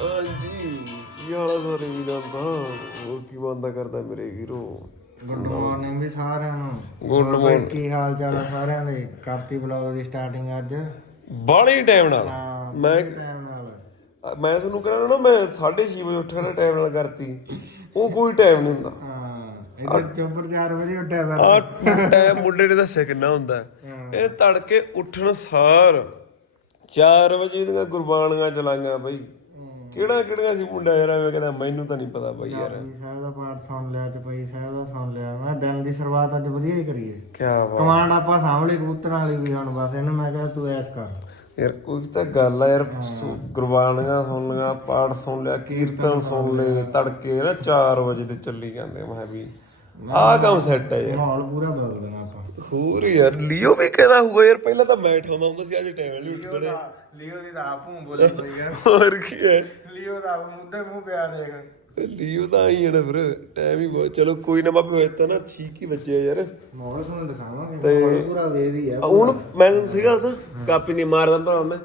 ਹਾਂਜੀ। ਕੀ ਹਾਲ ਆ ਸਾਰੇ ਵੀਰਾਂ ਦਾ? ਹੋਰ ਕੀ ਬੰਦਾ ਕਰਦਾ ਮੇਰੇ ਵੀਰੋ? ਗੁੱਡ ਮਾਰਨਿੰਗ ਵੀ ਸਾਰਿਆਂ ਨੂੰ। Good ਹੋਰ morning. ਕੀ ਹਾਲ ਚਾਲ ਆ ਸਾਰਿਆਂ ਦੇ? ਕਰਤੀ ਬਲੌਗ ਦੀ ਸਟਾਰਟਿੰਗ ਅੱਜ। ਬਾਲੇ ਟਾਈਮ ਨਾਲ। ਹਾਂ ਮੈਂ ਟਾਈਮ ਨਾਲ। ਮੈਂ ਤੁਹਾਨੂੰ ਕਹਿੰਦਾ ਨਾ ਮੈਂ 6:30 ਵਜੇ ਉੱਠਣ ਦਾ ਟਾਈਮ ਨਾਲ ਕਰਤੀ। ਉਹ ਕੋਈ ਟਾਈਮ ਨਹੀਂ ਹੁੰਦਾ। ਹਾਂ ਇਧਰ ਚੋਬਰ 4 ਵਜੇ ਉੱਠਿਆ ਫਿਰ ਆ ਟਾਈਮ ਮੁੰਡੇ ਨੇ ਦੱਸਿਆ ਕਿੰਨਾ ਹੁੰਦਾ। ਹੈ। ਇਹ ਤੜਕੇ ਉੱਠਣ ਸਾਰ 4 ਵਜੇ ਦੀਆਂ ਗੁਰਬਾਣੀਆਂ ਚਲਾਈਆਂ ਬਈ। ਕਿਹੜਾ ਕਿਹੜੀਆਂ ਸੀ ਮੁੰਡਾ ਯਾਰ? ਐਵੇਂ ਕਹਿੰਦਾ ਮੈਨੂੰ ਤਾਂ ਨਹੀਂ ਪਤਾ ਬਈ ਯਾਰ। ਜੀ ਸਾਹਿਬ ਦਾ ਪਾਠ ਸੁਣ ਲਿਆ ਚਪਈ ਸਾਹਿਬ ਦਾ ਸੁਣ ਲਿਆ। ਮੈਂ ਦਿਨ ਦੀ ਸ਼ੁਰੂਆਤ ਅੱਜ ਵਧੀਆ ਹੀ ਕਰੀਏ। ਕੀ ਬਾਤ। ਕਮਾਂਡ ਆਪਾਂ ਸਾਹਮਣੇ ਕਬੂਤਰਾਂ ਵਾਲੀ ਵੀ ਹੁਣ ਬਸ ਇਹਨੂੰ ਮੈਂ ਕਿਹਾ ਤੂੰ ਐਸ ਕਰ। ਯਾਰ ਕੋਈ ਤਾਂ ਗੱਲ ਆ ਯਾਰ ਗੁਰਬਾਣੀਆਂ ਸੁਣ ਲਿਆ ਪਾਠ ਸੁਣ ਲਿਆ ਕੀਰਤਨ ਸੁਣ ਲਏ ਤੜਕੇ ਨਾ 4 ਵਜੇ ਤੇ ਚੱਲੀ ਜਾਂਦੇ। ਮੈਂ ਵੀ ਆਹ ਕੰਮ ਸੈੱਟ ਹੈ ਯਾਰ। ਮਾਹੌਲ ਪੂਰਾ ਬਦਲ ਦੇਣਾ ਆਪਾਂ। ਹੋਰ ਯਾਰ ਲਿਓ ਵੀ ਕਹਿੰਦਾ ਹੋਊਗਾ ਯਾਰ? ਪਹਿਲਾਂ ਤਾਂ ਮੈਂ ਠਾਉਂਦਾ ਹੁੰਦਾ ਸੀ ਅੱਜ ਟਾਈਮ ਨਹੀਂ ਉੱਠਦਾ। ਲਿਓ ਦੀ ਤਾਂ ਆਪੂ ਬੋਲੀ ਹੋਈ ਆ। ਹੋਰ ਕੀ ਹੈ? ਲਿਓ ਦਾ ਮੁੱਦੇ ਮੂੰਹ ਪਿਆ ਦੇਖ। ਲਿਓ ਤਾਂ ਆਈ ਹੈ ਨਾ ਫਿਰ ਟਾਈਮ ਹੀ ਬਹੁਤ। ਚਲੋ ਕੋਈ ਨਾ ਹੋਏ ਤਾਂ ਨਾ ਠੀਕ ਹੀ ਬੱਚੇ ਆ ਯਾਰ ਮਾਹੌਲ ਤੁਹਾਨੂੰ ਦਿਖਾਵਾਂਗੇ ਮਾਹੌਲ ਪੂਰਾ ਵੇਵ ਹੀ ਆ ਆ ਹੁਣ ਮੈਂ ਤੁਹਾਨੂੰ ਸੀਗਾ ਸਾ ਕਾਪੀ ਨਹੀਂ ਮਾਰਦਾ ਭਰਾ ਮੈਂ।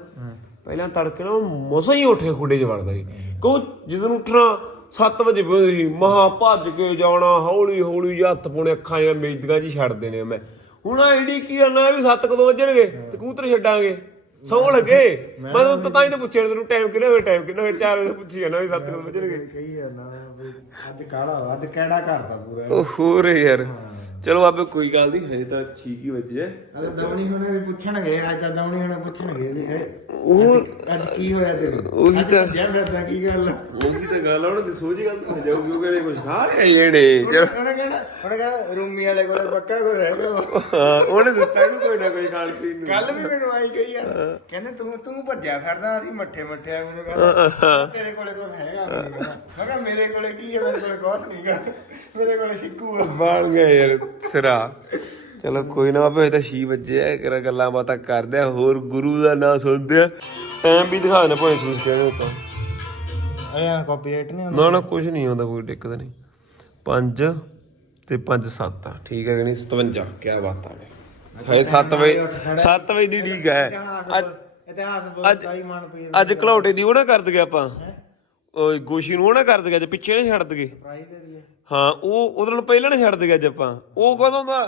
ਪਹਿਲਾਂ ਤੜਕੇ ਨਾ ਮਸਾਂ ਹੀ ਉੱਠੇ ਖੁੱਡੇ 'ਚ ਵੜਦਾ ਸੀ। ਕਿਉਂ? ਜਦੋਂ ਉੱਠਣਾ 7 ਵਜੇ ਪੈਂਦੀ ਸੀ। ਮਹਾ ਭੱਜ ਕੇ ਜਾਣਾ ਹੌਲੀ ਹੌਲੀ ਹੱਥ ਪਾਉਣੇ ਅੱਖਾਂ ਜਾਂ ਮੇਜਦੀਆਂ 'ਚ ਛੱਡ ਦੇਣੇ ਮੈਂ। ਹੁਣ ਆਈਡੀ ਕੀ ਕਰਨਾ ਵੀ 7 ਕਦੋਂ ਵੱਜਣਗੇ ਤੇ ਕਬੂਤਰ ਛੱਡਾਂਗੇ। ਸੌਂ ਲੱਗੇ। ਮੈਂ ਤਾਂ ਤਾਂ ਹੀ ਤਾਂ ਪੁੱਛਿਆ ਤੈਨੂੰ ਟਾਈਮ ਕਿੰਨਾ ਹੋਇਆ ਟਾਈਮ ਕਿੰਨਾ ਹੋਇਆ 4 ਵਜੇ ਪੁੱਛੀ ਜਾਣਾ ਵੀ 7 ਕਦੋਂ ਵੱਜਣਗੇ। ਕਹੀ ਜਾਂਦਾ ਵੀ ਅੱਜ ਕਾੜਾ ਵਾ, ਅੱਜ ਕਿਹੜਾ ਕਰਦਾ ਪੂਰਾ। ਉਹ ਹੋਰ ਯਾਰ। ਚਲੋ ਆਪੇ ਕੋਈ ਗੱਲ ਨਹੀਂ ਹਜੇ ਤਾਂ ਠੀਕ ਹੀ ਵੱਜਿਆ ਅੱਜ ਦਵਣੀ ਹੁਣੇ ਵੀ ਪੁੱਛਣਗੇ ਅੱਜ ਤਾਂ ਦਵਣੀ ਹੁਣੇ ਪੁੱਛਣਗੇ ਵੀ ਹੈ ਉਹ ਅੱਜ ਕੀ ਹੋਇਆ ਤੈਨੂੰ ਉਹੀ ਤਾਂ ਜਾਂ ਫਿਰਦਾ ਕੀ ਗੱਲ? ਉਹੀ ਤਾਂ ਗੱਲ ਉਹਨਾਂ ਦੀ ਸੋਚ ਗੱਲ ਤਾਂ ਜਾਊਗੀ ਉਹ ਕਹਿੰਦੇ ਕੁਛ ਸਾਰੇ ਜਿਹੜੇ? ਚਲੋ ਉਹਨੇ ਕਹਿਣਾ ਉਹਨੇ ਕਹਿਣਾ ਰੂਮੀ ਵਾਲੇ ਕੋਲੇ ਪੱਕਾ ਕੋਈ ਹੈਗਾ ਹਾਂ, ਉਹਨੇ ਦਿੱਤਾ ਇਹਨੂੰ ਕੋਈ ਨਾ ਕੋਈ ਖਾਣ ਪੀਣ ਨੂੰ। ਕੱਲ ਵੀ ਮੈਨੂੰ ਆਈ ਕਹੀ ਆ। ਕਹਿੰਦੇ ਤੂੰ ਤੂੰ ਭੱਜਿਆ ਫਿਰਦਾ ਅਸੀਂ ਮੱਠੇ ਮੱਠੇ ਆ ਮੈਨੂੰ ਕਹਿੰਦਾ ਤੇਰੇ ਕੋਲੇ ਕੁਝ ਹੈਗਾ ਮੈਨੂੰ ਕਹਿੰਦਾ ਮੈਂ ਕਿਹਾ ਮੇਰੇ ਕੋਲੇ ਕੀ ਹੈ ਮੇਰੇ ਕੋਲੇ ਕੁਝ ਨਹੀਂ ਗਾ। ਮੇਰੇ ਕੋਲੇ ਸਿੱਕੂ ਆ। ਬਾਲ ਗਏ ਯਾਰ ਸਿਰਾ। ਚਲੋ ਕੋਈ ਨਾ ਬਾਬੇ ਹੋਏ ਤਾਂ 6 ਵਜੇ ਆ ਕਰ ਗੱਲਾਂ ਬਾਤਾਂ ਕਰਦੇ ਆ ਹੋਰ ਗੁਰੂ ਦਾ ਨਾਮ ਸੁਣਦੇ ਆ। ਟਾਈਮ ਵੀ ਦਿਖਾ ਦੇਣਾ ਭਾਵੇਂ ਤੁਸੀਂ ਕਹਿੰਦੇ ਹੋ ਤਾਂ। ਅਰੇ ਕਾਪੀਰਾਈਟ ਨਹੀਂ ਨਾ ਨਾ ਕੁਝ ਨਹੀਂ ਆਉਂਦਾ ਕੋਈ ਦਿੱਕਤ ਨਹੀਂ। 5 ਤੇ 5 7 ਆ ਠੀਕ ਹੈ ਕਿ ਨਹੀਂ? 57 ਕੀ ਬਾਤ ਆ ਹੈ 7 ਵਜੇ 7 ਵਜੇ ਦੀ ਠੀਕ ਹੈ। ਅੱਜ ਇਤਿਹਾਸ ਬਹੁਤ ਸਾਈ ਮਨ ਪੀ ਅੱਜ ਘਲੌਟੇ ਦੀ ਉਹ ਨਾ ਕਰ ਦਗੇ ਆਪਾਂ। ਓਏ ਗੋਸ਼ੀ ਨੂੰ ਉਹ ਨਾ ਕਰ ਦਗੇ ਅੱਜ ਪਿੱਛੇ ਨਾ ਛੱਡ ਦਗੇ। ਹਾਂ ਉਹ ਉਹਦੇ ਨਾਲ ਪਹਿਲਾਂ ਨਾ ਛੱਡ ਦਗੇ ਅੱਜ ਆਪਾਂ। ਉਹ ਕਦੋਂ ਦਾ?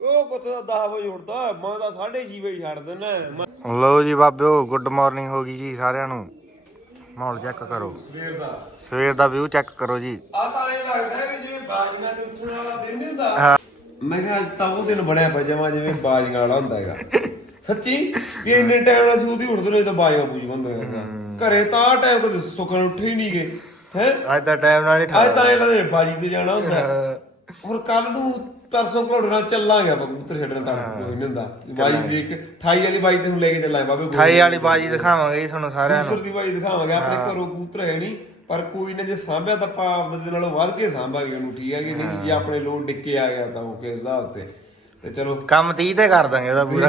ਉਹ ਕਿੱਥੇ ਦਾ 10 ਵਜੇ ਉੱਠਦਾ? ਮੈਂ ਤਾਂ 6:30 ਵਜੇ ਛੱਡ ਦਿੰਦਾ। ਲਓ ਜੀ ਬਾਬਿਓ ਗੁੱਡ ਮਾਰਨਿੰਗ ਹੋ ਗਈ ਜੀ ਸਾਰਿਆਂ ਨੂੰ। ਮਾਹੌਲ ਚੈੱਕ ਕਰੋ। ਸਵੇਰ ਦਾ। ਸਵੇਰ ਦਾ ਵਿਊ ਚੈੱਕ ਕਰੋ ਜੀ। ਆ ਤਾਂ ਐਂ ਲੱਗਦਾ ਵੀ ਜਿਵੇਂ ਬਾਜੀਆਂ ਦੇ ਉੱਠਣ ਵਾਲਾ ਦਿਨ ਨਹੀਂ ਹੁੰਦਾ। ਮੈਂ ਕਿਹਾ ਅੱਜ ਤਾਂ ਉਹ ਦਿਨ ਬਣਿਆ ਪਿਆ ਜਮਾ ਜਿਵੇਂ ਬਾਜੀਆਂ ਵਾਲਾ ਹੁੰਦਾ ਹੈਗਾ। ਸੱਚੀ? ਵੀ ਇੰਨੇ ਟਾਈਮ ਨਾਲ ਸੂਦੀ ਉੱਠਦੇ ਨੇ ਤਾਂ ਬਾਜੀਆਂ ਬੂਜ ਹੁੰਦੇ ਹੈਗਾ ਘਰੇ ਤਾਂ ਟਾਈਮ ਕਦੇ ਸੁੱਕਣ ਉੱਠੇ ਹੀ ਨਹੀਂ ਗਏ ਹੈ? ਅੱਜ ਦਾ ਟਾਈਮ ਨਾਲ ਹੀ ਅੱਜ ਤਾਂ ਇਹ ਲੱਗਦਾ ਵੀ ਬਾਜੀ ਤੇ ਜਾਣਾ ਹੁੰਦਾ। ਹੋਰ ਕੱਲ ਨੂੰ ਪਰਸੋਂ ਘੋੜੇ ਨਾਲ ਚੱਲਾਂਗੇ ਆਪਾਂ ਕਬੂਤਰ ਛੱਡਣ ਤਾਂ ਕੋਈ ਨਹੀਂ ਹੁੰਦਾ। ਬਾਜੀ ਦੇਖ 28 ਵਾਲੀ ਬਾਜੀ ਤੇ ਨੂੰ ਲੈ ਕੇ ਚੱਲਾਂਗੇ ਬਾਬੇ ਗੋਲ। ਠਾਈ ਵਾਲੀ ਬਾਜੀ ਦਿਖਾਵਾਂਗੇ ਤੁਹਾਨੂੰ ਸਾਰਿਆਂ ਨੂੰ। ਦੂਸਰ ਦੀ ਬਾਜੀ ਦਿਖਾਵਾਂਗੇ। ਆਪਣੇ ਘਰੋਂ ਕਬੂਤਰ ਹੈ ਨਹੀਂ। ਪਰ ਕੋਈ ਨਾ ਜੇ ਸਾਂਭਿਆ ਤਾਂ ਆਪਾਂ ਆਪਦੇ ਦੇ ਨਾਲੋਂ ਵੱਧ ਕੇ ਸਾਂਭਾਂਗੇ ਉਹਨੂੰ ਠੀਕ ਹੈ ਕਿ ਨਹੀਂ? ਜੇ ਆਪਣੇ ਲੋਡ ਡਿੱਕੇ ਆ ਗਿਆ ਤਾਂ ਉਹ ਕਿਸ ਹਿਸਾਬ ਤੇ। ਤੇ ਚਲੋ। ਕੰਮ 30 ਤੇ ਕਰ ਦਾਂਗੇ ਉਹਦਾ ਪੂਰਾ।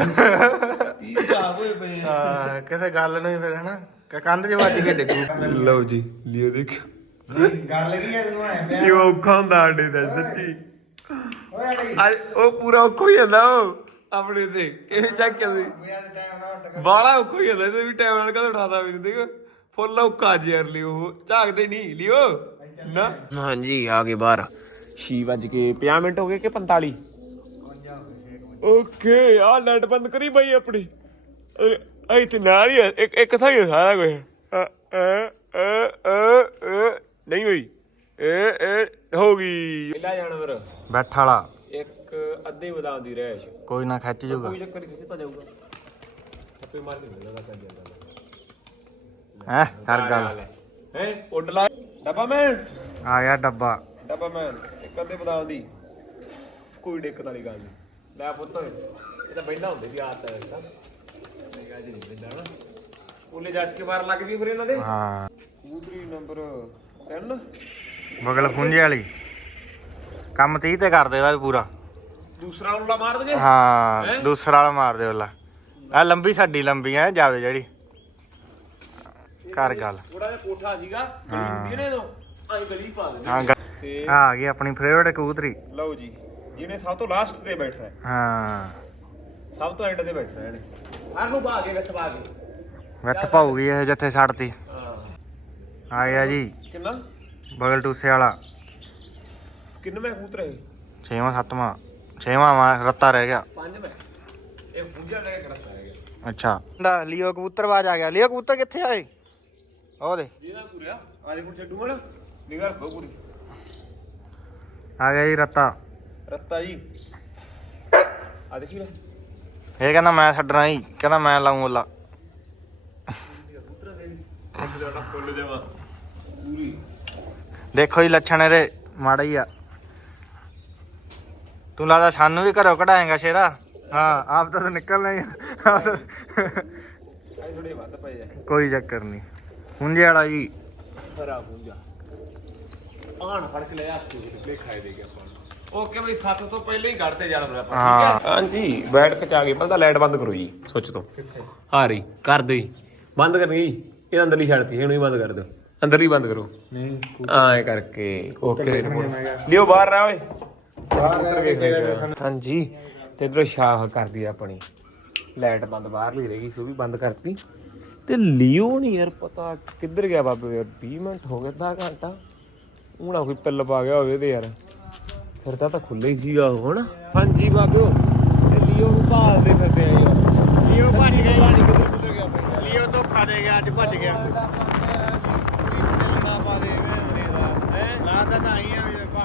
30 ਦਾ ਹੋਏ ਪਏ ਆ। ਹਾਂ, ਕਿਸੇ ਗੱਲ ਨੂੰ ਹੀ ਫਿਰ ਹਨਾ? ਕ- ਕੰਧ 'ਚ ਵੱਜ ਕੇ ਡਿੱਗੂ। ਲਓ ਜੀ ਲਿਓ ਦੇਖੋ ਗੱਲ ਕੀ ਹੈ ਤੈਨੂੰ ਐ ਪਿਆ? ਕੀ ਔਖਾ ਹੁੰਦਾ ਸਾਡੇ ਦਾ ਸੱਚੀ। ਓਏ ਅੜੀ ਅੱਜ ਉਹ ਪੂਰਾ ਔਖਾ ਹੋ ਜਾਂਦਾ ਉਹ ਆਪਣੇ ਤੇ। ਕਿਵੇਂ ਚੱਕ ਕੇ ਸੀ ਟਾਈਮ ਬਾਲਾ ਔਖਾ ਹੋ ਜਾਂਦਾ ਇਹਦੇ ਵੀ ਟਾਈਮ ਨਾਲ ਕਦੋਂ ਉਠਾਦਾ ਮੈਨੂੰ ਦੇਖ। ਫੁੱਲ ਯਾਰ ਲਿਓ। ਝਾਕਦੇ ਨਹੀਂ ਲਿਓ। ਨਾ। ਹਾਂਜੀ ਆ ਗਏ ਬਾਹਰ। 6 ਵਜ ਕੇ 50 ਮਿੰਟ ਹੋ ਗਏ ਕਿ 45 ਓਕੇ ਆ ਲਾਈਟ ਬੰਦ ਕਰੀ ਬਾਈ ਆਪਣੀ। ਅਰੇ ਇੱਥੇ ਨਾਲ ਹੀ ਇੱਕ ਇੱਕ ਥਾਂ ਹੀ ਸਾਰਾ ਕੁਝ ਨਹੀਂ ਹੋਈ। ਇਹ ਇਹ ਹੋ ਗਈ। ਪਹਿਲਾ ਜਾਨਵਰ। ਬੈਠ ਵਾਲਾ। ਇੱਕ ਅੱਧੇ ਬਦਾਮ ਦੀ ਰਹਿਸ਼। ਕੋਈ ਨਾ ਖਿੱਚ ਜੂਗਾ। ਕੋਈ ਚੱਕਰ ਨਹੀਂ ਖਿੱਚ ਤਾਂ ਜਾਊਗਾ। ਥੱਪੇ ਮਾਰ ਕੇ ਮਿਲਦਾ ਤਾਂ ਜਾਂਦਾ ਹੈ? ਕਰ ਗੱਲ। ਹੈ? ਉੱਡ ਲਾ। ਡੱਬਾ ਮੈਂ ਆ ਗਿਆ ਡੱਬਾ। ਡੱਬਾ ਮੈਂ ਇੱਕ ਅੱਧੇ ਬਦਾਮ ਦੀ। ਕੋਈ ਦਿੱਕਤ ਵਾਲੀ ਗੱਲ ਨਹੀਂ। ਲੈ ਪੁੱਤ ਇਹ ਤਾਂ ਬੈਠਾ ਹੁੰਦੇ ਸੀ ਆਤ ਹੈ ਤਾਂ। ਨਹੀਂ ਅੱਜ ਨਹੀਂ ਬੈਠਾ ਨਾ। ਉਹਲੇ ਜੱਜ ਕੇ ਬਾਹਰ ਲੱਗ ਜੀ ਫਿਰ ਇਹਨਾਂ ਦੇ। ਹਾਂ। ਕੂਦਰੀ ਨੰਬਰ 10 ਬਗਲ ਖੁੰਝੇ ਵਾਲੀ। ਕੰਮ 30 ਤੇ ਕਰ ਦੇਦਾ ਵੀ ਪੂਰਾ। ਦੂਸਰਾ ਉੱਲਾ ਮਾਰ ਦਗੇ ਹਾਂ? ਦੂਸਰਾ ਵਾਲਾ ਮਾਰ ਦੇ ਉਹਲਾ। ਆ ਲੰਬੀ ਸਾਡੀ ਲੰਬੀ ਐ ਜਾਵੇ ਜਿਹੜੀ। ਕਰ ਗੱਲ। ਥੋੜਾ ਜਿਹਾ ਕੋਠਾ ਸੀਗਾ ਗਲੀ ਹੁੰਦੀ ਨੇ ਤੋਂ ਗਲੀ ਪਾ ਦੇ ਹਾਂ ਤੇ ਆ ਆ ਗਈ ਆਪਣੀ ਫੇਵਰਟ ਕਬੂਤਰੀ। ਲਓ ਜੀ ਜਿਹਨੇ ਸਭ ਤੋਂ ਲਾਸਟ ਤੇ ਬੈਠਣਾ ਹੈ। ਹਾਂ। ਸਭ ਤੋਂ ਐਂਡ ਤੇ ਬੈਠਣਾ ਇਹਨੇ। ਹਰ ਨੂੰ ਪਾ ਕੇ ਵਿੱਚ ਪਾ ਕੇ ਵਿੱਥ ਪਾਉਗੀ ਇਹ ਜਿੱਥੇ ਛੱਡਤੀ। ਹਾਂ। ਆ ਗਿਆ ਜੀ। ਕਿੰਨਾ? ਬਗਲ ਟੂਸੇ ਵਾਲਾ। ਕਿੰਨੇ ਮੈਂ ਕਬੂਤਰ ਹੈ ਛੇਵਾਂ ਸੱਤਵਾਂ। ਛੇਵਾਂ ਵਾ ਰੱਤਾ ਰਹਿ ਗਿਆ। ਪੰਜ ਮੈਂ। ਇਹ ਪੂਜਾ ਲੈ ਕੇ ਕਰਤਾ ਹੈ ਅੱਛਾ। ਲਿਓ ਕਬੂਤਰਬਾਜ ਆ ਗਿਆ। ਲਿਓ ਕਬੂਤਰ ਕਿੱਥੇ ਆਏ ਉਹ ਦੇ ਆ ਗਿਆ ਜੀ ਰੱਤਾ। ਰੱਤਾ ਜੀ। ਆ ਦੇਖੀ ਨਾ। ਇਹ ਕਹਿੰਦਾ ਮੈਂ ਛੱਡਣਾ ਹੀ ਕਹਿੰਦਾ ਮੈਂ ਲਾਉਂ ਫੁੱਲ ਜਾਵਾ ਪੂਰੀ ਦੇਖੋ ਜੀ ਲੱਛਣ ਇਹਦੇ ਮਾੜਾ ਹੀ ਆ। ਤੂੰ ਲੱਗਦਾ ਸਾਨੂੰ ਵੀ ਘਰੋਂ ਕਢਾਏਗਾ ਸ਼ੇਰਾ? ਹਾਂ ਆਪ ਤਾਂ ਤੂੰ ਨਿਕਲਣਾ ਹੀ ਆ। ਆਪ ਤਾਂ- ਆਈ ਥੋੜੇ ਵੱਧ ਪਏ ਆ। ਕੋਈ ਚੱਕਰ ਨਹੀਂ। ਹੁੰਜੇ ਵਾਲਾ ਜੀ। ਖਰਾ ਪੂਜਾ ਆਣ ਫੜ ਕੇ ਲੈ ਆ ਤੂੰ ਖਾਏ ਦੇ ਗਿਆ ਆਪਾਂ। ਓਕੇ ਬਈ 7 ਤੋਂ ਪਹਿਲਾਂ ਹੀ ਘੜ ਤੇ ਜਾਣਾ ਮੇਰਾ ਆਪਾਂ ਹਾਂ। ਹਾਂਜੀ ਬੈਠ ਕੇ ਚਾ ਗਈ ਬੰਦਾ ਲਾਈਟ ਬੰਦ ਕਰੋ ਜੀ ਸੁੱਚ ਤੋਂ। ਆ ਰਹੀ ਕਰ ਦਿਓ ਜੀ। ਬੰਦ ਕਰ ਗਈ ਇਹ ਅੰਦਰਲੀ ਛੱਡਤੀ ਇਹਨੂੰ ਹੀ ਬੰਦ ਕਰ ਦਿਓ। ਅੰਦਰਲੀ ਬੰਦ ਕਰੋ। ਨਹੀਂ ਆਏ ਕਰਕੇ। ਓਕੇ। ਲਿਓ ਬਾਹਰ ਆ ਓਏ। ਹਾਂਜੀ ਤੇ ਇਧਰੋਂ ਸ਼ਾਹ ਕਰਦੀ ਆਪਣੀ। ਲਾਈਟ ਬੰਦ ਬਾਹਰ ਲਈ ਰਹੀ ਸੀ ਉਹ ਵੀ ਬੰਦ ਕਰਤੀ। ਤੇ ਲਿਓ ਨਹੀਂ ਯਾਰ ਪਤਾ ਕਿੱਧਰ ਗਿਆ ਬਾਬੇ ਯਾਰ 20 ਮਿੰਟ ਹੋ ਗਏ ਅੱਧਾ ਘੰਟਾ ਉਹਨਾ ਕੋਈ ਪਿੱਲ ਪਾ ਗਿਆ ਹੋਵੇ ਤੇ ਯਾਰ ਫਿਰ ਤਾਂ ਤਾਂ ਖੁੱਲੇ ਹੀ ਸੀਗਾ ਉਹ ਹਨਾ ਹਾਂਜੀ ਬਾਬਿਓ ਤੇ ਲਿਓ ਨੂੰ ਭਾਲਦੇ ਫਿਰਦੇ ਆ ਯਾਰ ਲਿਓ ਭੱਜ ਗਿਆ ਪਾਣੀ ਕਿੱਧਰ ਕਿੱਧਰ ਗਿਆ ਬਈ ਲਿਓ ਧੋਖਾ ਦੇ ਗਿਆ ਅੱਜ ਭੱਜ ਗਿਆ ਲੱਗਦਾ ਤਾਂ ਆਈ ਆ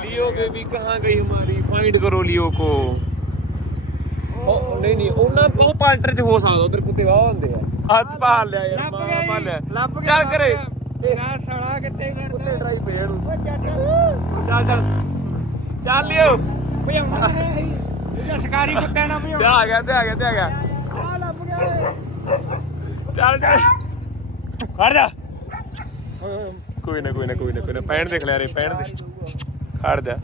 लियो बेबी कहाँ गई हमारी फाइंड करो लियो को ਉਹ ਨਹੀਂ ਨਹੀਂ ਉਹਨਾਂ ਉਹ ਪਾਰਟਨਰ ਚ ਹੋ ਸਕਦਾ ਉਧਰ ਕੁੱਤੇ ਵਾਹ ਹੁੰਦੇ ਆ ਹੱਥ ਪਾਲ ਲਿਆ ਯਾਰ ਲੱਭ ਗਿਆ ਜੀ, ਲਿਆ ਲੱਭ ਗਿਆ, ਚੱਲ ਕਰੇ ਤੇਰਾ ਸਾਲਾ ਕਿੱਥੇ ਕੁੱਤੇ ਟਰਾਈ ਪੇੜ ਨੂੰ। ਚੱਲ ਚੱਲ। ਚੱਲ ਲਿਓ। ਭਜਾਉਣਾ ਹੈ ਇਹ ਸ਼ਿਕਾਰੀ ਕੁੱਤਿਆਂ ਨਾਲ ਤੇ ਆ ਗਿਆ ਤੇ ਆ ਗਿਆ ਤੇ ਆ ਗਿਆ। ਆ ਲੱਭ ਗਿਆ ਚੱਲ ਚੱਲ। ਖੜ ਜਾ। ਕੋਈ ਨਾ ਕੋਈ ਨਾ ਕੋਈ ਨਾ ਕੋਈ ਨਾ। ਪੈਣ ਦੇਖ ਲਿਆ ਰੇ ਪੈਣ ਦੇ। ਖੜ ਜਾ।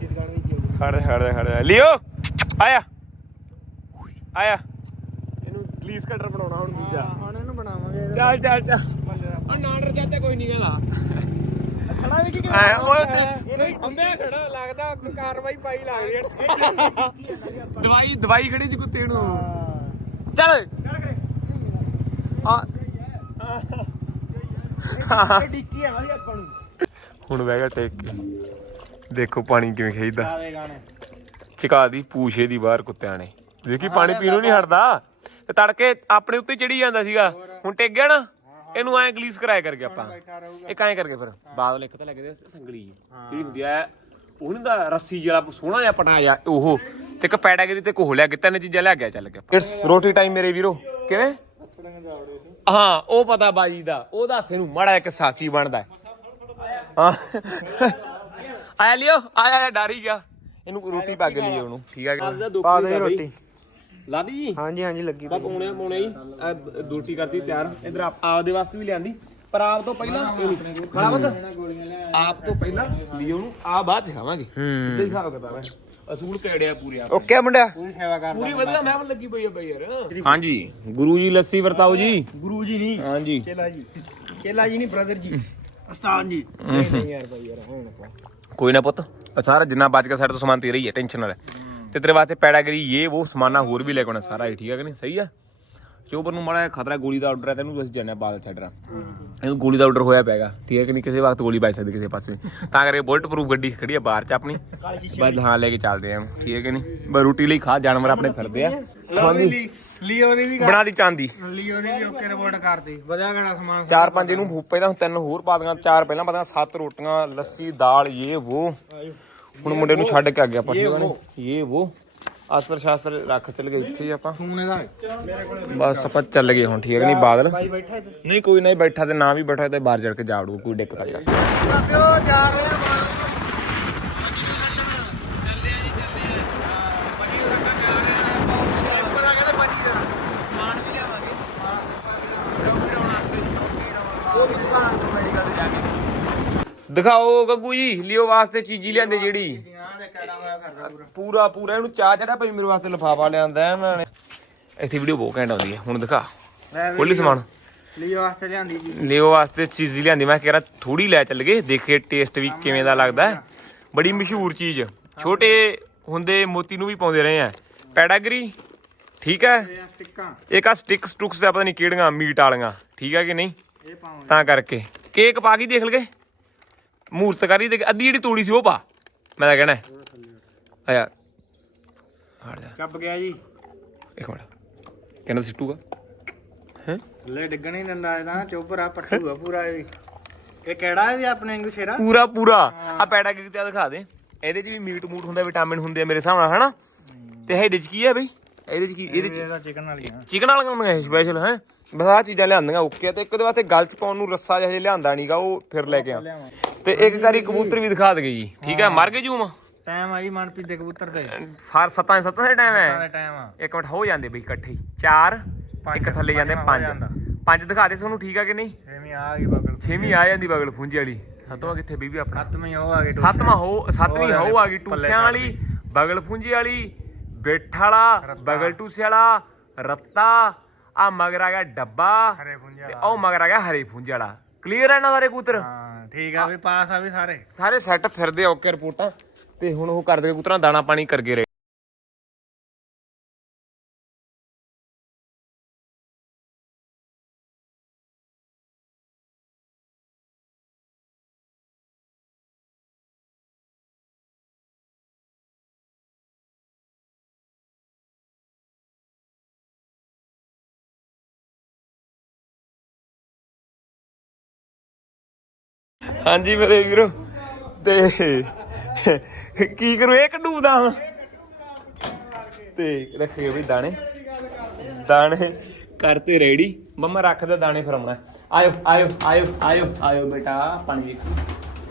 ਖੜ ਜਾ ਖੜ ਜਾ ਖੜ ਜਾ। ਲਿਓ। ਆਇਆ। ਆਇਆ। ਗਲੀਸ ਕਟਰ ਬਣਾਉਣਾ ਹੁਣ ਦੂਜਾ। ਹੁਣ ਇਹਨੂੰ ਬਣਾਵਾਂਗੇ ਚੱਲ ਚੱਲ ਚੱਲ। ਆ ਨਾਨਰ ਚਾਚਾ ਕੋਈ ਨਹੀਂ ਕਹਿੰਦਾ ਖੜਾ ਵੀ ਕੀ ਓਏ ਅੰਬਿਆ ਖੜਾ ਲੱਗਦਾ ਕੋਈ ਕਾਰਵਾਈ ਪਾਈ ਲੱਗਦੀ ਹੈ ਦਵਾਈ ਦਵਾਈ ਖੜੀ ਕੁੱਤੇ ਨੂੰ। ਚੱਲ। ਆ ਡਿੱਕੀ ਹੈ ਭਾਈ ਆਪਾਂ ਨੂੰ। ਹੁਣ ਬਹਿ ਗਿਆ ਟੇਕ ਕੇ। ਦੇਖੋ ਪਾਣੀ ਕਿਵੇਂ ਗਾਣੇ। ਚਕਾ ਦੀ ਪੂਛੇ ਦੀ ਬਾਹਰ ਕੁੱਤਿਆਂ ਨੇ। ਦੇਖੀ ਪਾਣੀ ਪੀਣੋਂ ਨਹੀਂ ਹਟਦਾ। ਤੇ ਤੜਕੇ ਆਪਣੇ ਉੱਤੇ ਚੜੀ ਜਾਂਦਾ ਸੀਗਾ। ਹੁਣ ਟਿਕ ਗਿਆ ਨਾ ਇਹਨੂੰ ਐਂ ਗਲੀਸ ਕਰਾਇਆ ਕਰਕੇ ਆਪਾਂ। ਇੱਕ ਐਂ ਕਰਕੇ ਫਿਰ ਬਾਦਲ ਇੱਕ ਤਾਂ ਲੱਗਦੇ ਸੰਗਲੀ। ਜਿਹੀ, ਜਿਹੜੀ ਹੁੰਦੀ ਆ ਉਹ ਨਹੀਂ ਦਾ ਰੱਸੀ ਜਿਹੜਾ ਸੋਹਣਾ ਜਿਹਾ ਪਟਾ ਜਾ ਉਹ। ਤੇ ਇੱਕ ਪੈਡਾਗਰੀ ਤੇ ਕੋਹ ਲਿਆ ਕੇ ਤਿੰਨ ਚੀਜ਼ਾਂ ਲਿਆ ਗਿਆ ਚੱਲ ਕੇ। ਇਟਸ ਰੋਟੀ ਟਾਈਮ ਮੇਰੇ ਵੀਰੋ। ਕਿਵੇਂ? ਹਾਂ ਉਹ ਪਤਾ ਬਾਜੀ ਦਾ ਉਹ ਦੱਸ ਇਹਨੂੰ ਮਾੜਾ ਇੱਕ ਸਾਥੀ ਬਣਦਾ। ਹੈ। ਆਇਆ ਲਿਓ ਆਇਆ ਡਰ ਗਿਆ। ਇਹਨੂੰ ਰੋਟੀ ਪੱਗ ਲਈ ਉਹਨੂੰ। ਠੀਕ ਆ ਪਾ ਦੇ ਰੋਟੀ। ਲਾਦੀ ਜੀ। ਹਾਂਜੀ ਹਾਂਜੀ ਲੱਗੀ ਬਾ ਪੌਣੇ ਪੌਣੇ ਜੀ ਆਹ ਰੋਟੀ ਕਰਤੀ ਤਿਆਰ। ਇਧਰ ਆਪਦੇ ਵਾਸਤੇ ਵੀ ਲਿਆਂਦੀ। ਪਰ ਆਪ ਤੋਂ ਪਹਿਲਾਂ ਖਾਣਾ ਬੰਦ ਆਪ ਤੋਂ ਪਹਿਲਾਂ ਲਿਓ ਨੂੰ। ਆ ਬਾਅਦ ਚ ਖਾਵਾਂਗੇ। ਸਿੱਧਾ ਹੀ ਹਿਸਾਬ ਕਿਤਾਬ ਹੈ। ਅਸੂਲ ਕਿਹੜਿਆ ਪੂਰੇ ਆਪ ਓਕੇ ਮੁੰਡਿਆ। ਪੂਰੀ ਵਧੀਆ ਮੈਂ ਲੱਗੀ ਪਈ ਆ ਬਈ ਯਾਰ। ਹਾਂਜੀ ਗੁਰੂ ਜੀ ਲੱਸੀ ਵਰਤਾਓ ਜੀ। ਗੁਰੂ ਜੀ ਨਹੀਂ। ਹਾਂਜੀ। ਚੇਲਾ ਜੀ। ਚੇਲਾ ਜੀ ਨਹੀਂ ਬ੍ਰਦਰ ਜੀ। ਉਸਤਾਦ ਜੀ। ਨਹੀਂ ਯਾਰ ਭਾਈ ਯਾਰ ਹੁਣ ਕੋਈ ਨਾ ਪੁੱਤ ਸਾਰਾ ਜਿੰਨਾ ਬਚ ਗਿਆ ਸਾਡੇ ਤੋਂ ਸਮਾਨ ਤੇਰਾ ਹੀ ਹੈ ਟੈਨਸ਼ਨ ਨਾ ਲੈ। ਤੇ ਤੇਰੇ ਵਾਸਤੇ ਪੈਡਾਗਰੀ ਇਹ ਉਹ ਸਮਾਨਾ ਹੋਰ ਵੀ ਲੈ ਕੇ ਆਉਣਾ ਸਾਰਾ ਹੀ ਠੀਕ ਹੈ ਕਿ ਨਹੀਂ? ਸਹੀ ਆ? ਚੋਬਰ ਨੂੰ ਮਾੜਾ ਖਤਰਾ ਗੋਲੀ ਦਾ ਆਰਡਰ ਹੈ ਤੈਨੂੰ ਅਸੀਂ ਜਾਣਿਆ ਬਾਦਲ ਛੱਡਣਾ ਇਹਨੂੰ ਗੋਲੀ ਦਾ ਆਰਡਰ ਹੋਇਆ ਪੈਗਾ ਠੀਕ ਹੈ ਕਿ ਨਹੀਂ? ਕਿਸੇ ਵਕਤ ਗੋਲੀ ਵੱਜ ਸਕਦੀ ਕਿਸੇ ਪਾਸੇ। ਤਾਂ ਕਰਕੇ ਬੁਲਟ ਪ੍ਰੂਫ ਗੱਡੀ ਖੜੀ ਆ ਬਾਹਰ ਚ ਆਪਣੀ। ਬਸ ਹਾਂ ਲੈ ਕੇ ਚੱਲਦੇ ਆ ਠੀਕ ਹੈ ਕਿ ਨਹੀਂ? ਬਸ ਰੋਟੀ ਲਈ ਖਾ ਜਾਨਵਰ ਆਪਣੇ ਫਿਰਦੇ ਆ। ਲਿਓ ਨੇ ਵੀ ਬਣਾ ਦੀ ਚਾਂਦੀ। ਲਿਓ ਨੇ ਵੀ ਓਕੇ ਰਿਪੋਰਟ ਕਰਤੀ। ਵਧਿਆ ਗਣਾ ਸਮਾਨ ਚਾਰ ਪੰਜ ਇਹਨੂੰ ਪਹਿਲਾਂ ਤਿੰਨ ਹੋਰ ਪਾ ਦੀਆਂ ਚਾਰ ਪਹਿਲਾਂ ਪਾ ਦੀਆਂ ਸੱਤ ਰੋਟੀਆਂ ਲੱਸੀ ਦਾਲ ਇਹ ਉਹ ਹੁਣ ਮੁੰਡੇ ਨੂੰ ਛੱਡ ਕੇ ਆ ਗਿਆ ਆਪਾਂ। ਠੀਕ ਹੈ ਇਹ ਉਹ। ਅਸਰ ਸ਼ਾਸਤਰ ਰੱਖ ਚੱਲ ਗਏ ਇੱਥੇ ਹੀ ਆਪਾਂ। ਫੋਨ ਇਹਦਾ ਬਸ ਆਪਾਂ ਚੱਲ ਗਏ ਹੁਣ ਠੀਕ ਨਹੀਂ? ਬਾਦਲ? ਬੈਠਾ ਨਹੀਂ ਕੋਈ ਨਹੀਂ ਬੈਠਾ ਤੇ ਨਾ ਵੀ ਬੈਠਾ ਤੇ ਬਾਹਰ ਚੜ ਕੇ ਜਾ ਵੜੂ ਕੋਈ ਦਿੱਕਤ ਪਿਓ ਜਾ। ਰਹੇ ਦਿਖਾਓ ਗੱਗੂ ਜੀ ਲਿਓ ਵਾਸਤੇ ਚੀਜ਼ੀ ਲਿਆਂਦੇ ਜਿਹੜੀ। ਪੂਰਾ ਪੂਰਾ ਇਹਨੂੰ ਚਾਹ ਚੜਾ ਭਾਈ ਮੇਰੇ ਵਾਸਤੇ ਲਫਾਫਾ ਲਿਆਂਦਾ ਇਹਨਾਂ ਨੇ। ਇੱਥੇ ਵੀਡੀਓ ਬਹੁਤ ਘੈਂਟ ਆਉਂਦੀ ਹੈ ਹੁਣ ਦਿਖਾ। ਖੋਲੀ ਸਮਾਨ। ਲਿਓ ਵਾਸਤੇ ਲਿਆਂਦੀ ਜੀ। ਲਿਓ ਵਾਸਤੇ ਚੀਜ਼ੀ ਲਿਆਂਦੀ ਮੈਂ ਕਿਹਾ ਥੋੜੀ ਲੈ ਚੱਲ ਗਏ ਦੇਖੇ ਟੇਸਟ ਵੀ ਕਿਵੇਂ ਦਾ ਲੱਗਦਾ। ਬੜੀ ਮਸ਼ਹੂਰ ਚੀਜ਼। ਛੋਟੇ ਹੁੰਦੇ ਮੋਤੀ ਨੂੰ ਵੀ ਪਾਉਂਦੇ ਰਹੇ ਆ। ਪੈਡਾਗਰੀ ਠੀਕ ਹੈ? ਇੱਕ ਆ ਸਟਿਕ। ਸਟੁਕਸ ਆ ਪਤਾ ਨਹੀਂ ਕਿਹੜੀਆਂ ਮੀਟ ਵਾਲੀਆਂ ਠੀਕ ਹੈ ਕਿ ਨਹੀਂ? ਤਾਂ ਕਰਕੇ। ਕੇਕ ਪਾ ਕੇ ਦੇਖ ਲਗੇ। ਮੂਰਤਕਾਰੀ ਦੇ ਅੱਧੀ ਜਿਹੜੀ ਤੋੜੀ ਸੀ ਉਹ ਪਾ। ਮੈਂ ਤਾਂ ਕਹਿਣਾ ਆਇਆ ਹਟ ਜਾ। ਕੱਬ ਗਿਆ ਜੀ। ਇੱਕ ਮਿੰਟ। ਕਹਿੰਦਾ ਸਿੱਟੂਗਾ ਹੈ? ਲੈ ਡਿੱਗਣ ਹੀ ਦਿੰਦਾ ਇਹਦਾ ਚੋਬਰਾ ਪੱਟੂਗਾ ਪੂਰਾ ਇਹ। ਇਹ ਕਿਹੜਾ ਹੈ ਵੀ ਆਪਣੇ ਵਾਂਗੂ ਸ਼ੇਰਾ? ਪੂਰਾ ਪੂਰਾ। ਆ ਪੈਡਾ ਕੀ ਤੇ ਦਿਖਾ ਦੇ। ਇਹਦੇ ਚ ਵੀ ਮੀਟ ਮੂਟ ਹੁੰਦਾ ਵਿਟਾਮਿਨ ਹੁੰਦੇ ਆ ਮੇਰੇ ਹਿਸਾਬ ਨਾਲ ਹਨਾ? ਤੇ ਇਹਦੇ ਚ ਕੀ ਹੈ ਬਈ? ਇਹਦੇ ਚ ਕੀ ਇਹਦੇ ਚ ਇਹਦਾ ਚਿਕਨ ਵਾਲੀ ਆ ਚਿਕਨ ਵਾਲੀਆਂ ਹੁੰਦੀਆਂ ਸਪੈਸ਼ਲ ਹੈ? ਬਸ ਆ ਚੀਜ਼ਾਂ ਲਿਆਂਦੀਆਂ ਓਕੇ ਤੇ ਇੱਕ ਉਹਦੇ ਵਾਸਤੇ ਗਲ ਚ ਪਾਉਣ ਨੂੰ ਰੱਸਾ ਜਿਹਾ ਲਿਆਂਦਾ ਨਹੀਂਗਾ ਉਹ ਫਿਰ ਲੈ ਕੇ ਆ। ਤੇ ਇੱਕ ਵਾਰੀ ਕਬੂਤਰ ਵੀ ਦਿਖਾ ਦਗੇ ਜੀ। ਠੀਕ ਹੈ। ਮਰ ਗਏ ਜੂਮ? ਟਾਈਮ ਆ ਜੀ ਮਨਪ੍ਰੀਤ ਦੇ ਕਬੂਤਰ ਤੇ। ਸਾਰ ਸੱਤਾਂ ਸੱਤਾਂ ਦੇ ਟਾਈਮ ਸਾਰੇ ਹੈ ਟਾਈਮ ਆ। ਇੱਕ ਮਿੰਟ ਹੋ ਜਾਂਦੇ ਬਈ ਇਕੱਠੇ ਹੀ। ਚਾਰ ਇੱਕ ਥੱਲੇ ਜਾਂਦੇ ਪੰਜਵਾਂ ਹੋ ਪੰਜ। ਜਾਂਦਾ। ਪੰਜ ਦਿਖਾ ਦੇ ਤੁਹਾਨੂੰ ਠੀਕ ਆ ਕਿ ਨਹੀਂ? ਐਵੇਂ ਆ ਗਈ ਬਗਲ ਛੇਵੀਂ ਆ ਜਾਂਦੀ ਬਗਲ ਫੁੰਜੀ ਵਾਲੀ। ਸੱਤਵਾਂ ਕਿੱਥੇ ਬੀਬੀ ਆਪਣਾ? ਖਤਮ ਹੀ ਆ ਗਈ ਸੱਤਵਾਂ ਹੋ ਸੱਤਵੀਂ ਹੋ ਆ ਗਈ ਟੂਸਿਆਂ ਵਾਲੀ ਬਗਲ ਫੁੰਜੀ ਵਾਲੀ ਬੇਠ ਵਾਲਾ ਬਗਲ ਟੂਸੇ ਵਾਲਾ ਰੱਤਾ ਆ ਮਗਰ ਆ ਗਿਆ ਡੱਬਾ ਹਰੇ ਪੁੰਜਾ ਤੇ ਉਹ ਮਗਰ ਆ ਗਿਆ ਹਰੇ ਫੁੰਜੀ ਵਾਲਾ ਕਲੀਅਰ ਹੈ ਨਾ ਸਾਰੇ ਕਬੂਤਰ? ਹਾਂ ਠੀਕ ਆ ਵੀ ਪਾਸ ਆ ਵੀ ਸਾਰੇ। ਸਾਰੇ ਸੈੱਟ ਫਿਰਦੇ ਓਕੇ ਰਿਪੋਰਟਾਂ ਤੇ ਹੁਣ ਉਹ ਕਰਦੇ ਕਬੂਤਰਾਂ ਦਾਣਾ ਪਾਣੀ ਕਰਗੇ ਰਹੇ ਹਾਂਜੀ ਮੇਰੇ ਵੀਰੋ। ਤੇ ਕੀ ਕਰੂ, ਇਹ ਕੱਢੂਦਾ ਹੁਣ ਤੇ ਰੱਖਿਓ ਵੀ ਦਾਣੇ। ਦਾਣੇ ਕਰਤੇ ਰੈਡੀ। ਮੰਮਾ ਰੱਖਦਾ ਦਾਣੇ ਫਿਰ ਆਉਣਾ। ਆਇਓ ਆਇਓ ਆਇਓ ਆਇਓ ਆਇਓ ਬੇਟਾ, ਪਾਣੀ ਵੇਖੋ।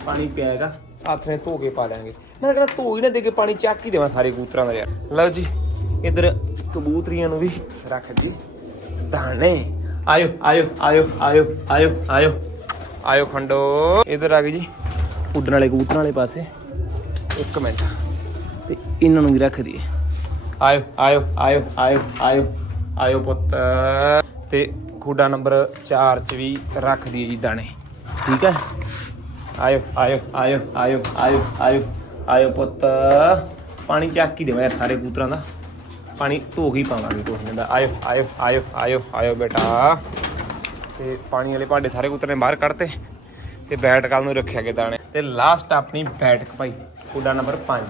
ਪਾਣੀ ਪਿਆਗਾ। ਹੱਥ ਨੇ ਧੋ ਕੇ ਪਾ ਲਾਂਗੇ ਮੈਂ ਕਹਿੰਦਾ ਧੋ ਹੀ ਨਾ ਦੇ ਕੇ ਪਾਣੀ, ਚੱਕ ਹੀ ਦੇਵਾਂ ਸਾਰੇ ਕਬੂਤਰਾਂ ਦਾ ਯਾਰ। ਲਓ ਜੀ, ਇਧਰ ਕਬੂਤਰੀਆਂ ਨੂੰ ਵੀ ਰੱਖ ਦੀ ਦਾਣੇ। ਆਇਓ ਆਇਓ ਆਇਓ ਆਇਓ ਆਇਓ ਆਇਓ। ਆਇਓ ਖੰਡੋ ਇਧਰ ਆ ਗਏ ਜੀ ਉੱਡਣ ਵਾਲੇ ਕਬੂਤਰਾਂ ਵਾਲੇ ਪਾਸੇ ਇੱਕ ਮਿੰਟ ਤੇ ਇਹਨਾਂ ਨੂੰ ਵੀ ਰੱਖ ਦਈਏ ਆਇਓ ਆਇਓ ਆਇਓ ਆਇਓ ਆਇਓ ਆਇਓ ਪੁੱਤ ਤੇ ਖੂਡਾ ਨੰਬਰ 4 ਚ ਵੀ ਰੱਖ ਦਈਏ ਜੀ ਦਾਣੇ ਠੀਕ ਹੈ ਆਇਓ ਆਇਓ ਆਇਓ ਆਇਓ ਆਇਓ ਆਇਓ ਆਇਓ ਪੁੱਤ ਪਾਣੀ ਚੱਕ ਹੀ ਦੇਵਾਂ ਯਾਰ ਸਾਰੇ ਕਬੂਤਰਾਂ ਦਾ ਪਾਣੀ ਧੋ ਕੇ ਹੀ ਪਾਵਾਂਗੇ ਕੁਛ ਨਹੀਂ ਹੁੰਦਾ ਆਇਓ ਆਇਓ ਆਇਓ ਆਇਓ ਆਇਓ ਬੇਟਾ ਤੇ ਪਾਣੀ ਵਾਲੇ ਭਾਂਡੇ ਸਾਰੇ ਕਬੂਤਰ ਨੇ ਬਾਹਰ ਕੱਢਤੇ ਤੇ ਬੈਟ ਕੱਲ ਨੂੰ ਰੱਖਿਆ ਕੇ ਦਾਣੇ। ਤੇ ਲਾਸਟ ਆਪਣੀ ਬੈਠਕ ਭਾਈ ਕੂਡਾ ਨੰਬਰ 5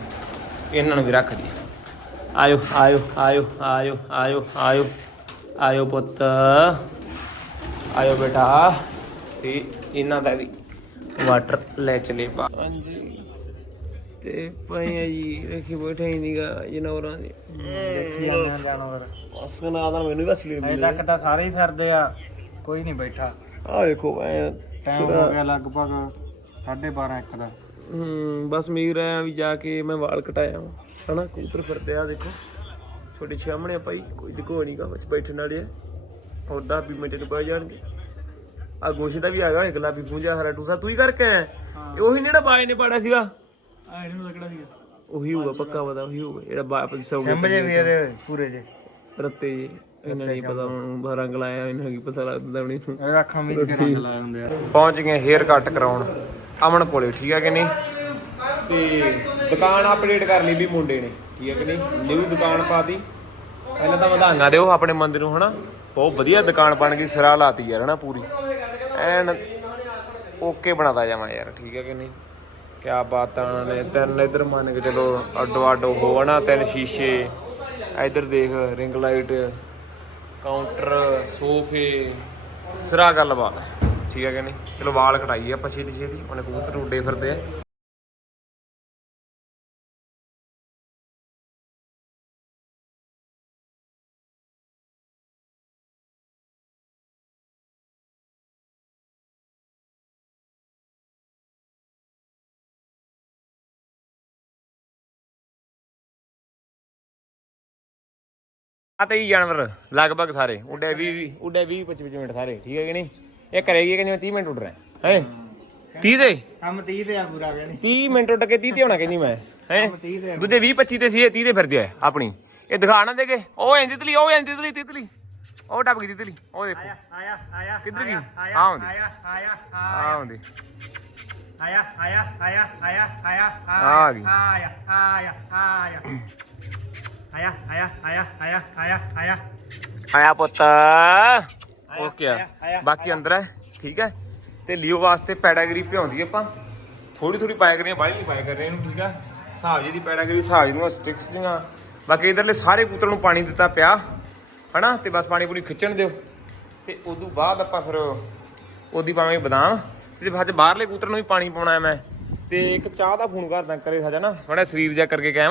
ਇਹਨਾਂ ਨੂੰ ਵੀ ਰੱਖ ਦੀ ਆਇਓ ਆਇਓ ਆਇਓ ਆਇਓ ਆਇਓ ਆਇਓ ਆਇਓ ਪੁੱਤ। ਆਇਓ ਬੇਟਾ। ਤੇ ਇਹਨਾਂ ਦਾ ਵੀ ਵਾਟਰ ਲੈ ਚਲੇ ਬਾ ਹਾਂਜੀ। ਤੇ ਪਈ ਆ ਜੀ ਵੇਖੀ ਬੈਠੇ ਹੀ ਨਹੀਂਗਾ ਜਨੌਰਾਂ ਦੇ। ਦੇਖੀ ਆ ਜਾਨਵਰ ਅਸਕਨਾ ਦਾ ਮੈਨੂੰ ਵੀ ਅਸਲੀ ਅਜੇ ਤੱਕ ਤਾਂ ਸਾਰੇ ਹੀ ਫਿਰਦੇ ਆ। ਕੋਈ ਨਹੀਂ ਬੈਠਾ। ਆ ਵੇਖੋ ਐ ਟਾਈਮ ਹੋ ਗਿਆ ਲਗਭਗ 12:30 ਇੱਕ ਦਾ। ਹੂੰ ਬਸ ਮੀਰ ਆਇਆ ਵੀ ਜਾ ਕੇ ਮੈਂ ਵਾਲ ਕਟਾਇਆ ਵਾਂ। ਹਨਾ ਕਬੂਤਰ ਫਿਰਦੇ ਆ ਦੇਖੋ। ਛੋਟੇ ਸਾਹਮਣੇ ਆ ਭਾਈ ਕੋਈ ਦਿਖੋ ਨਹੀਂਗਾ ਵਿੱਚ ਬੈਠਣ ਵਾਲੇ ਆ। ਉਹਦਾ ਵੀ ਮਿੰਟ ਚ ਪੈ ਜਾਣਗੇ। ਆ ਗੋਸ਼ੇ ਦਾ ਵੀ ਆ ਗਿਆ ਇੱਕ ਗੁਲਾਬੀ ਪੂੰਜਾ ਹਰਾ ਟੂਸਾ ਤੂੰ ਹੀ ਕਰਕੇ ਆਇਆ। ਉਹੀ ਜਿਹੜਾ ਬਾਏ ਨੇ ਪਾੜਿਆ ਸੀਗਾ? ਆ ਇਹਨੂੰ ਲੱਗਣਾ ਸੀਗਾ ਉਹੀ ਹੋਊਗਾ ਪੱਕਾ ਪਤਾ ਉਹੀ ਹੋਊਗਾ। ਜਿਹੜਾ ਬਾਏ ਸੌ ਸਿੰਬ ਜੇ ਵੀ ਇਹਦੇ ਪੂਰੇ ਜੇ ਰੱਤੇ ਜੇ ਇਹਨਾਂ ਨਹੀਂ ਪਤਾ ਹੁਣ ਰੰਗ ਲਾਇਆ ਇਹਨਾਂ ਕੀ ਪਤਾ ਲੱਗਦਾ ਹੁਣ। ਇਹਨੂੰ ਇਹ ਅੱਖਾਂ ਵਿੱਚ ਰੰਗ ਲਾਏ ਹੁੰਦੇ ਆ। ਪਹੁੰਚ ਗਏ ਹੇਅਰ ਕੱਟ ਕਰਾਉਣ। ਅਮਨ ਕੋਲੇ ਠੀਕ ਹੈ ਕਿ ਨਹੀਂ? ਤੇ ਦੁਕਾਨ ਅਪਡੇਟ ਕਰ ਲਈ ਵੀ ਮੁੰਡੇ ਨੇ ਠੀਕ ਹੈ ਕਿ ਨਹੀਂ? ਨਿਊ ਦੁਕਾਨ ਪਾਤੀ। ਪਹਿਲਾਂ ਤਾਂ ਵਧਾਈਆਂ ਦਿਓ ਆਪਣੇ ਮੰਦਰ ਨੂੰ ਹਨਾ? ਬਹੁਤ ਵਧੀਆ ਦੁਕਾਨ ਬਣ ਗਈ ਸਿਰਾ ਲਾਤੀ ਯਾਰ ਹਨਾ ਪੂਰੀ। ਐਨ ਓਕੇ ਬਣਾਤਾ ਜਾਵਾਂ ਯਾਰ ਠੀਕ ਹੈ ਕਿ ਨਹੀਂ? ਕਿਆ ਬਾਤਾਂ ਨੇ ਤਿੰਨ ਇਧਰ ਮੰਨ ਕੇ ਚਲੋ ਅੱਡੋ ਅੱਡੋ ਹੋ ਹਨਾ ਤਿੰਨ ਸ਼ੀਸ਼ੇ। ਇਧਰ ਦੇਖ ਰਿੰਗ ਲਾਈਟ। ਕਾਊਂਟਰ, ਸੋਫੇ, ਸਿਰਾ ਗੱਲਬਾਤ। ਹੈ ਠੀਕ ਹੈ ਕਿ ਨਹੀਂ? ਚਲੋ ਵਾਲ ਕਟਾਈਏ ਆਪਾਂ ਛੇਤੀ ਛੇਤੀ ਉਹਨੇ ਕਬੂਤਰ ਉੱਡੇ ਫਿਰਦੇ ਆ। ਆ ਤੇ ਹੀ ਜਾਨਵਰ ਲਗਭਗ ਸਾਰੇ ਉੱਡੇ 20 20 ਉੱਡੇ 20 25 ਮਿੰਟ ਸਾਰੇ ਠੀਕ ਹੈ ਕਿ ਨਹੀਂ ਇਹ ਕਰੇਗੀ ਕਿ ਜਿਵੇਂ 30 ਮਿੰਟ ਉੱਡ ਰਿਹਾ ਹੈ 30 ਦੇ ਕੰਮ 30 ਤੇ ਆ ਪੂਰਾ ਗਿਆ ਨਹੀਂ 30 ਮਿੰਟ ਉੱਡ ਕੇ 30 ਤੇ ਹੋਣਾ ਕਹਿੰਦੀ ਮੈਂ ਹੈ ਕੰਮ 30 ਤੇ ਆ। ਦੂਜੇ 20 25 ਤੇ ਸੀ ਇਹ 30 ਤੇ ਫਿਰਦੇ ਆ ਆਪਣੀ ਇਹ ਦਿਖਾ ਨਾ ਦੇਗੇ ਉਹ ਐਂ ਤਿਤਲੀ ਉਹ ਐਂ ਤਿਤਲੀ ਤਿਤਲੀ ਉਹ ਟੱਪ ਗਈ ਤਿਤਲੀ ਉਹ ਦੇਖੋ ਆਇਆ ਆਇਆ ਕਿੱਧਰ ਗਈ? ਆ ਹੁੰਦੀ। ਆਇਆ ਆਇਆ ਆ ਹੁੰਦੀ ਆਇਆ ਆਇਆ ਆਇਆ ਆਇਆ ਆਇਆ ਆ ਗਈ। ਆਇਆ ਆਇਆ ਆਇਆ ਆਇਆ ਆਇਆ ਆਇਆ ਆਇਆ ਆਇਆ ਆਇਆ ਆਇਆ ਪੁੱਤ। ਓਕੇ ਆ ਬਾਕੀ ਅੰਦਰ ਹੈ ਠੀਕ ਹੈ? ਤੇ ਲਿਓ ਵਾਸਤੇ ਪੈਡਾਗਰੀ ਭਿਉਂਦੀ ਆਪਾਂ। ਥੋੜੀ ਥੋੜੀ ਪਾਇਆ ਕਰੀਏ ਬਾਹਲੀ ਨਹੀਂ ਪਾਇਆ ਕਰ ਰਹੇ ਇਹਨੂੰ ਠੀਕ ਆ ਹਿਸਾਬ ਜੀ ਦੀ ਪੈੜਾ ਕਰੀ ਹਿਸਾਬ ਜੀ ਦੀਆਂ ਸਟਿਕਸ ਦੀਆਂ। ਬਾਕੀ ਇਧਰਲੇ ਸਾਰੇ ਕੂਤਰ ਨੂੰ ਪਾਣੀ ਦਿੱਤਾ ਪਿਆ ਹਨਾ? ਤੇ ਬਸ ਪਾਣੀ ਪੂਰੀ ਖਿੱਚਣ ਦਿਓ। ਤੇ ਉਦੋਂ ਬਾਅਦ ਆਪਾਂ ਫਿਰ ਉਹਦੀ ਪਾਵਾਂਗੇ ਬਦਾਮ। ਸਿਰਫ ਅੱਜ ਬਾਹਰਲੇ ਕੂਤਰ ਨੂੰ ਵੀ ਪਾਣੀ ਪਾਉਣਾ ਹੈ ਮੈਂ ਤੇ ਇੱਕ ਚਾਹ ਦਾ ਫੋਨ ਕਰਦਾ ਕਰੇ ਸਾਜਾ ਨਾ ਥੋੜਾ ਸਰੀਰ ਜਿਹਾ ਕਰਕੇ ਗਿਆ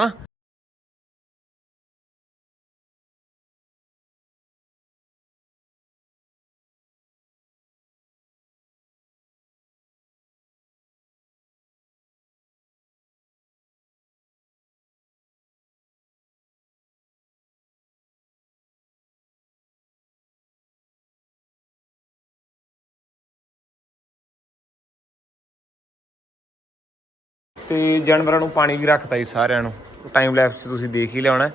ਤੇ ਜਾਨਵਰਾਂ ਨੂੰ ਪਾਣੀ ਵੀ ਰੱਖਤਾ ਜੀ ਸਾਰਿਆਂ ਨੂੰ। ਟਾਈਮ ਲੈਪਸ ਤੁਸੀਂ ਦੇਖ ਹੀ ਲਿਆਉਣਾ।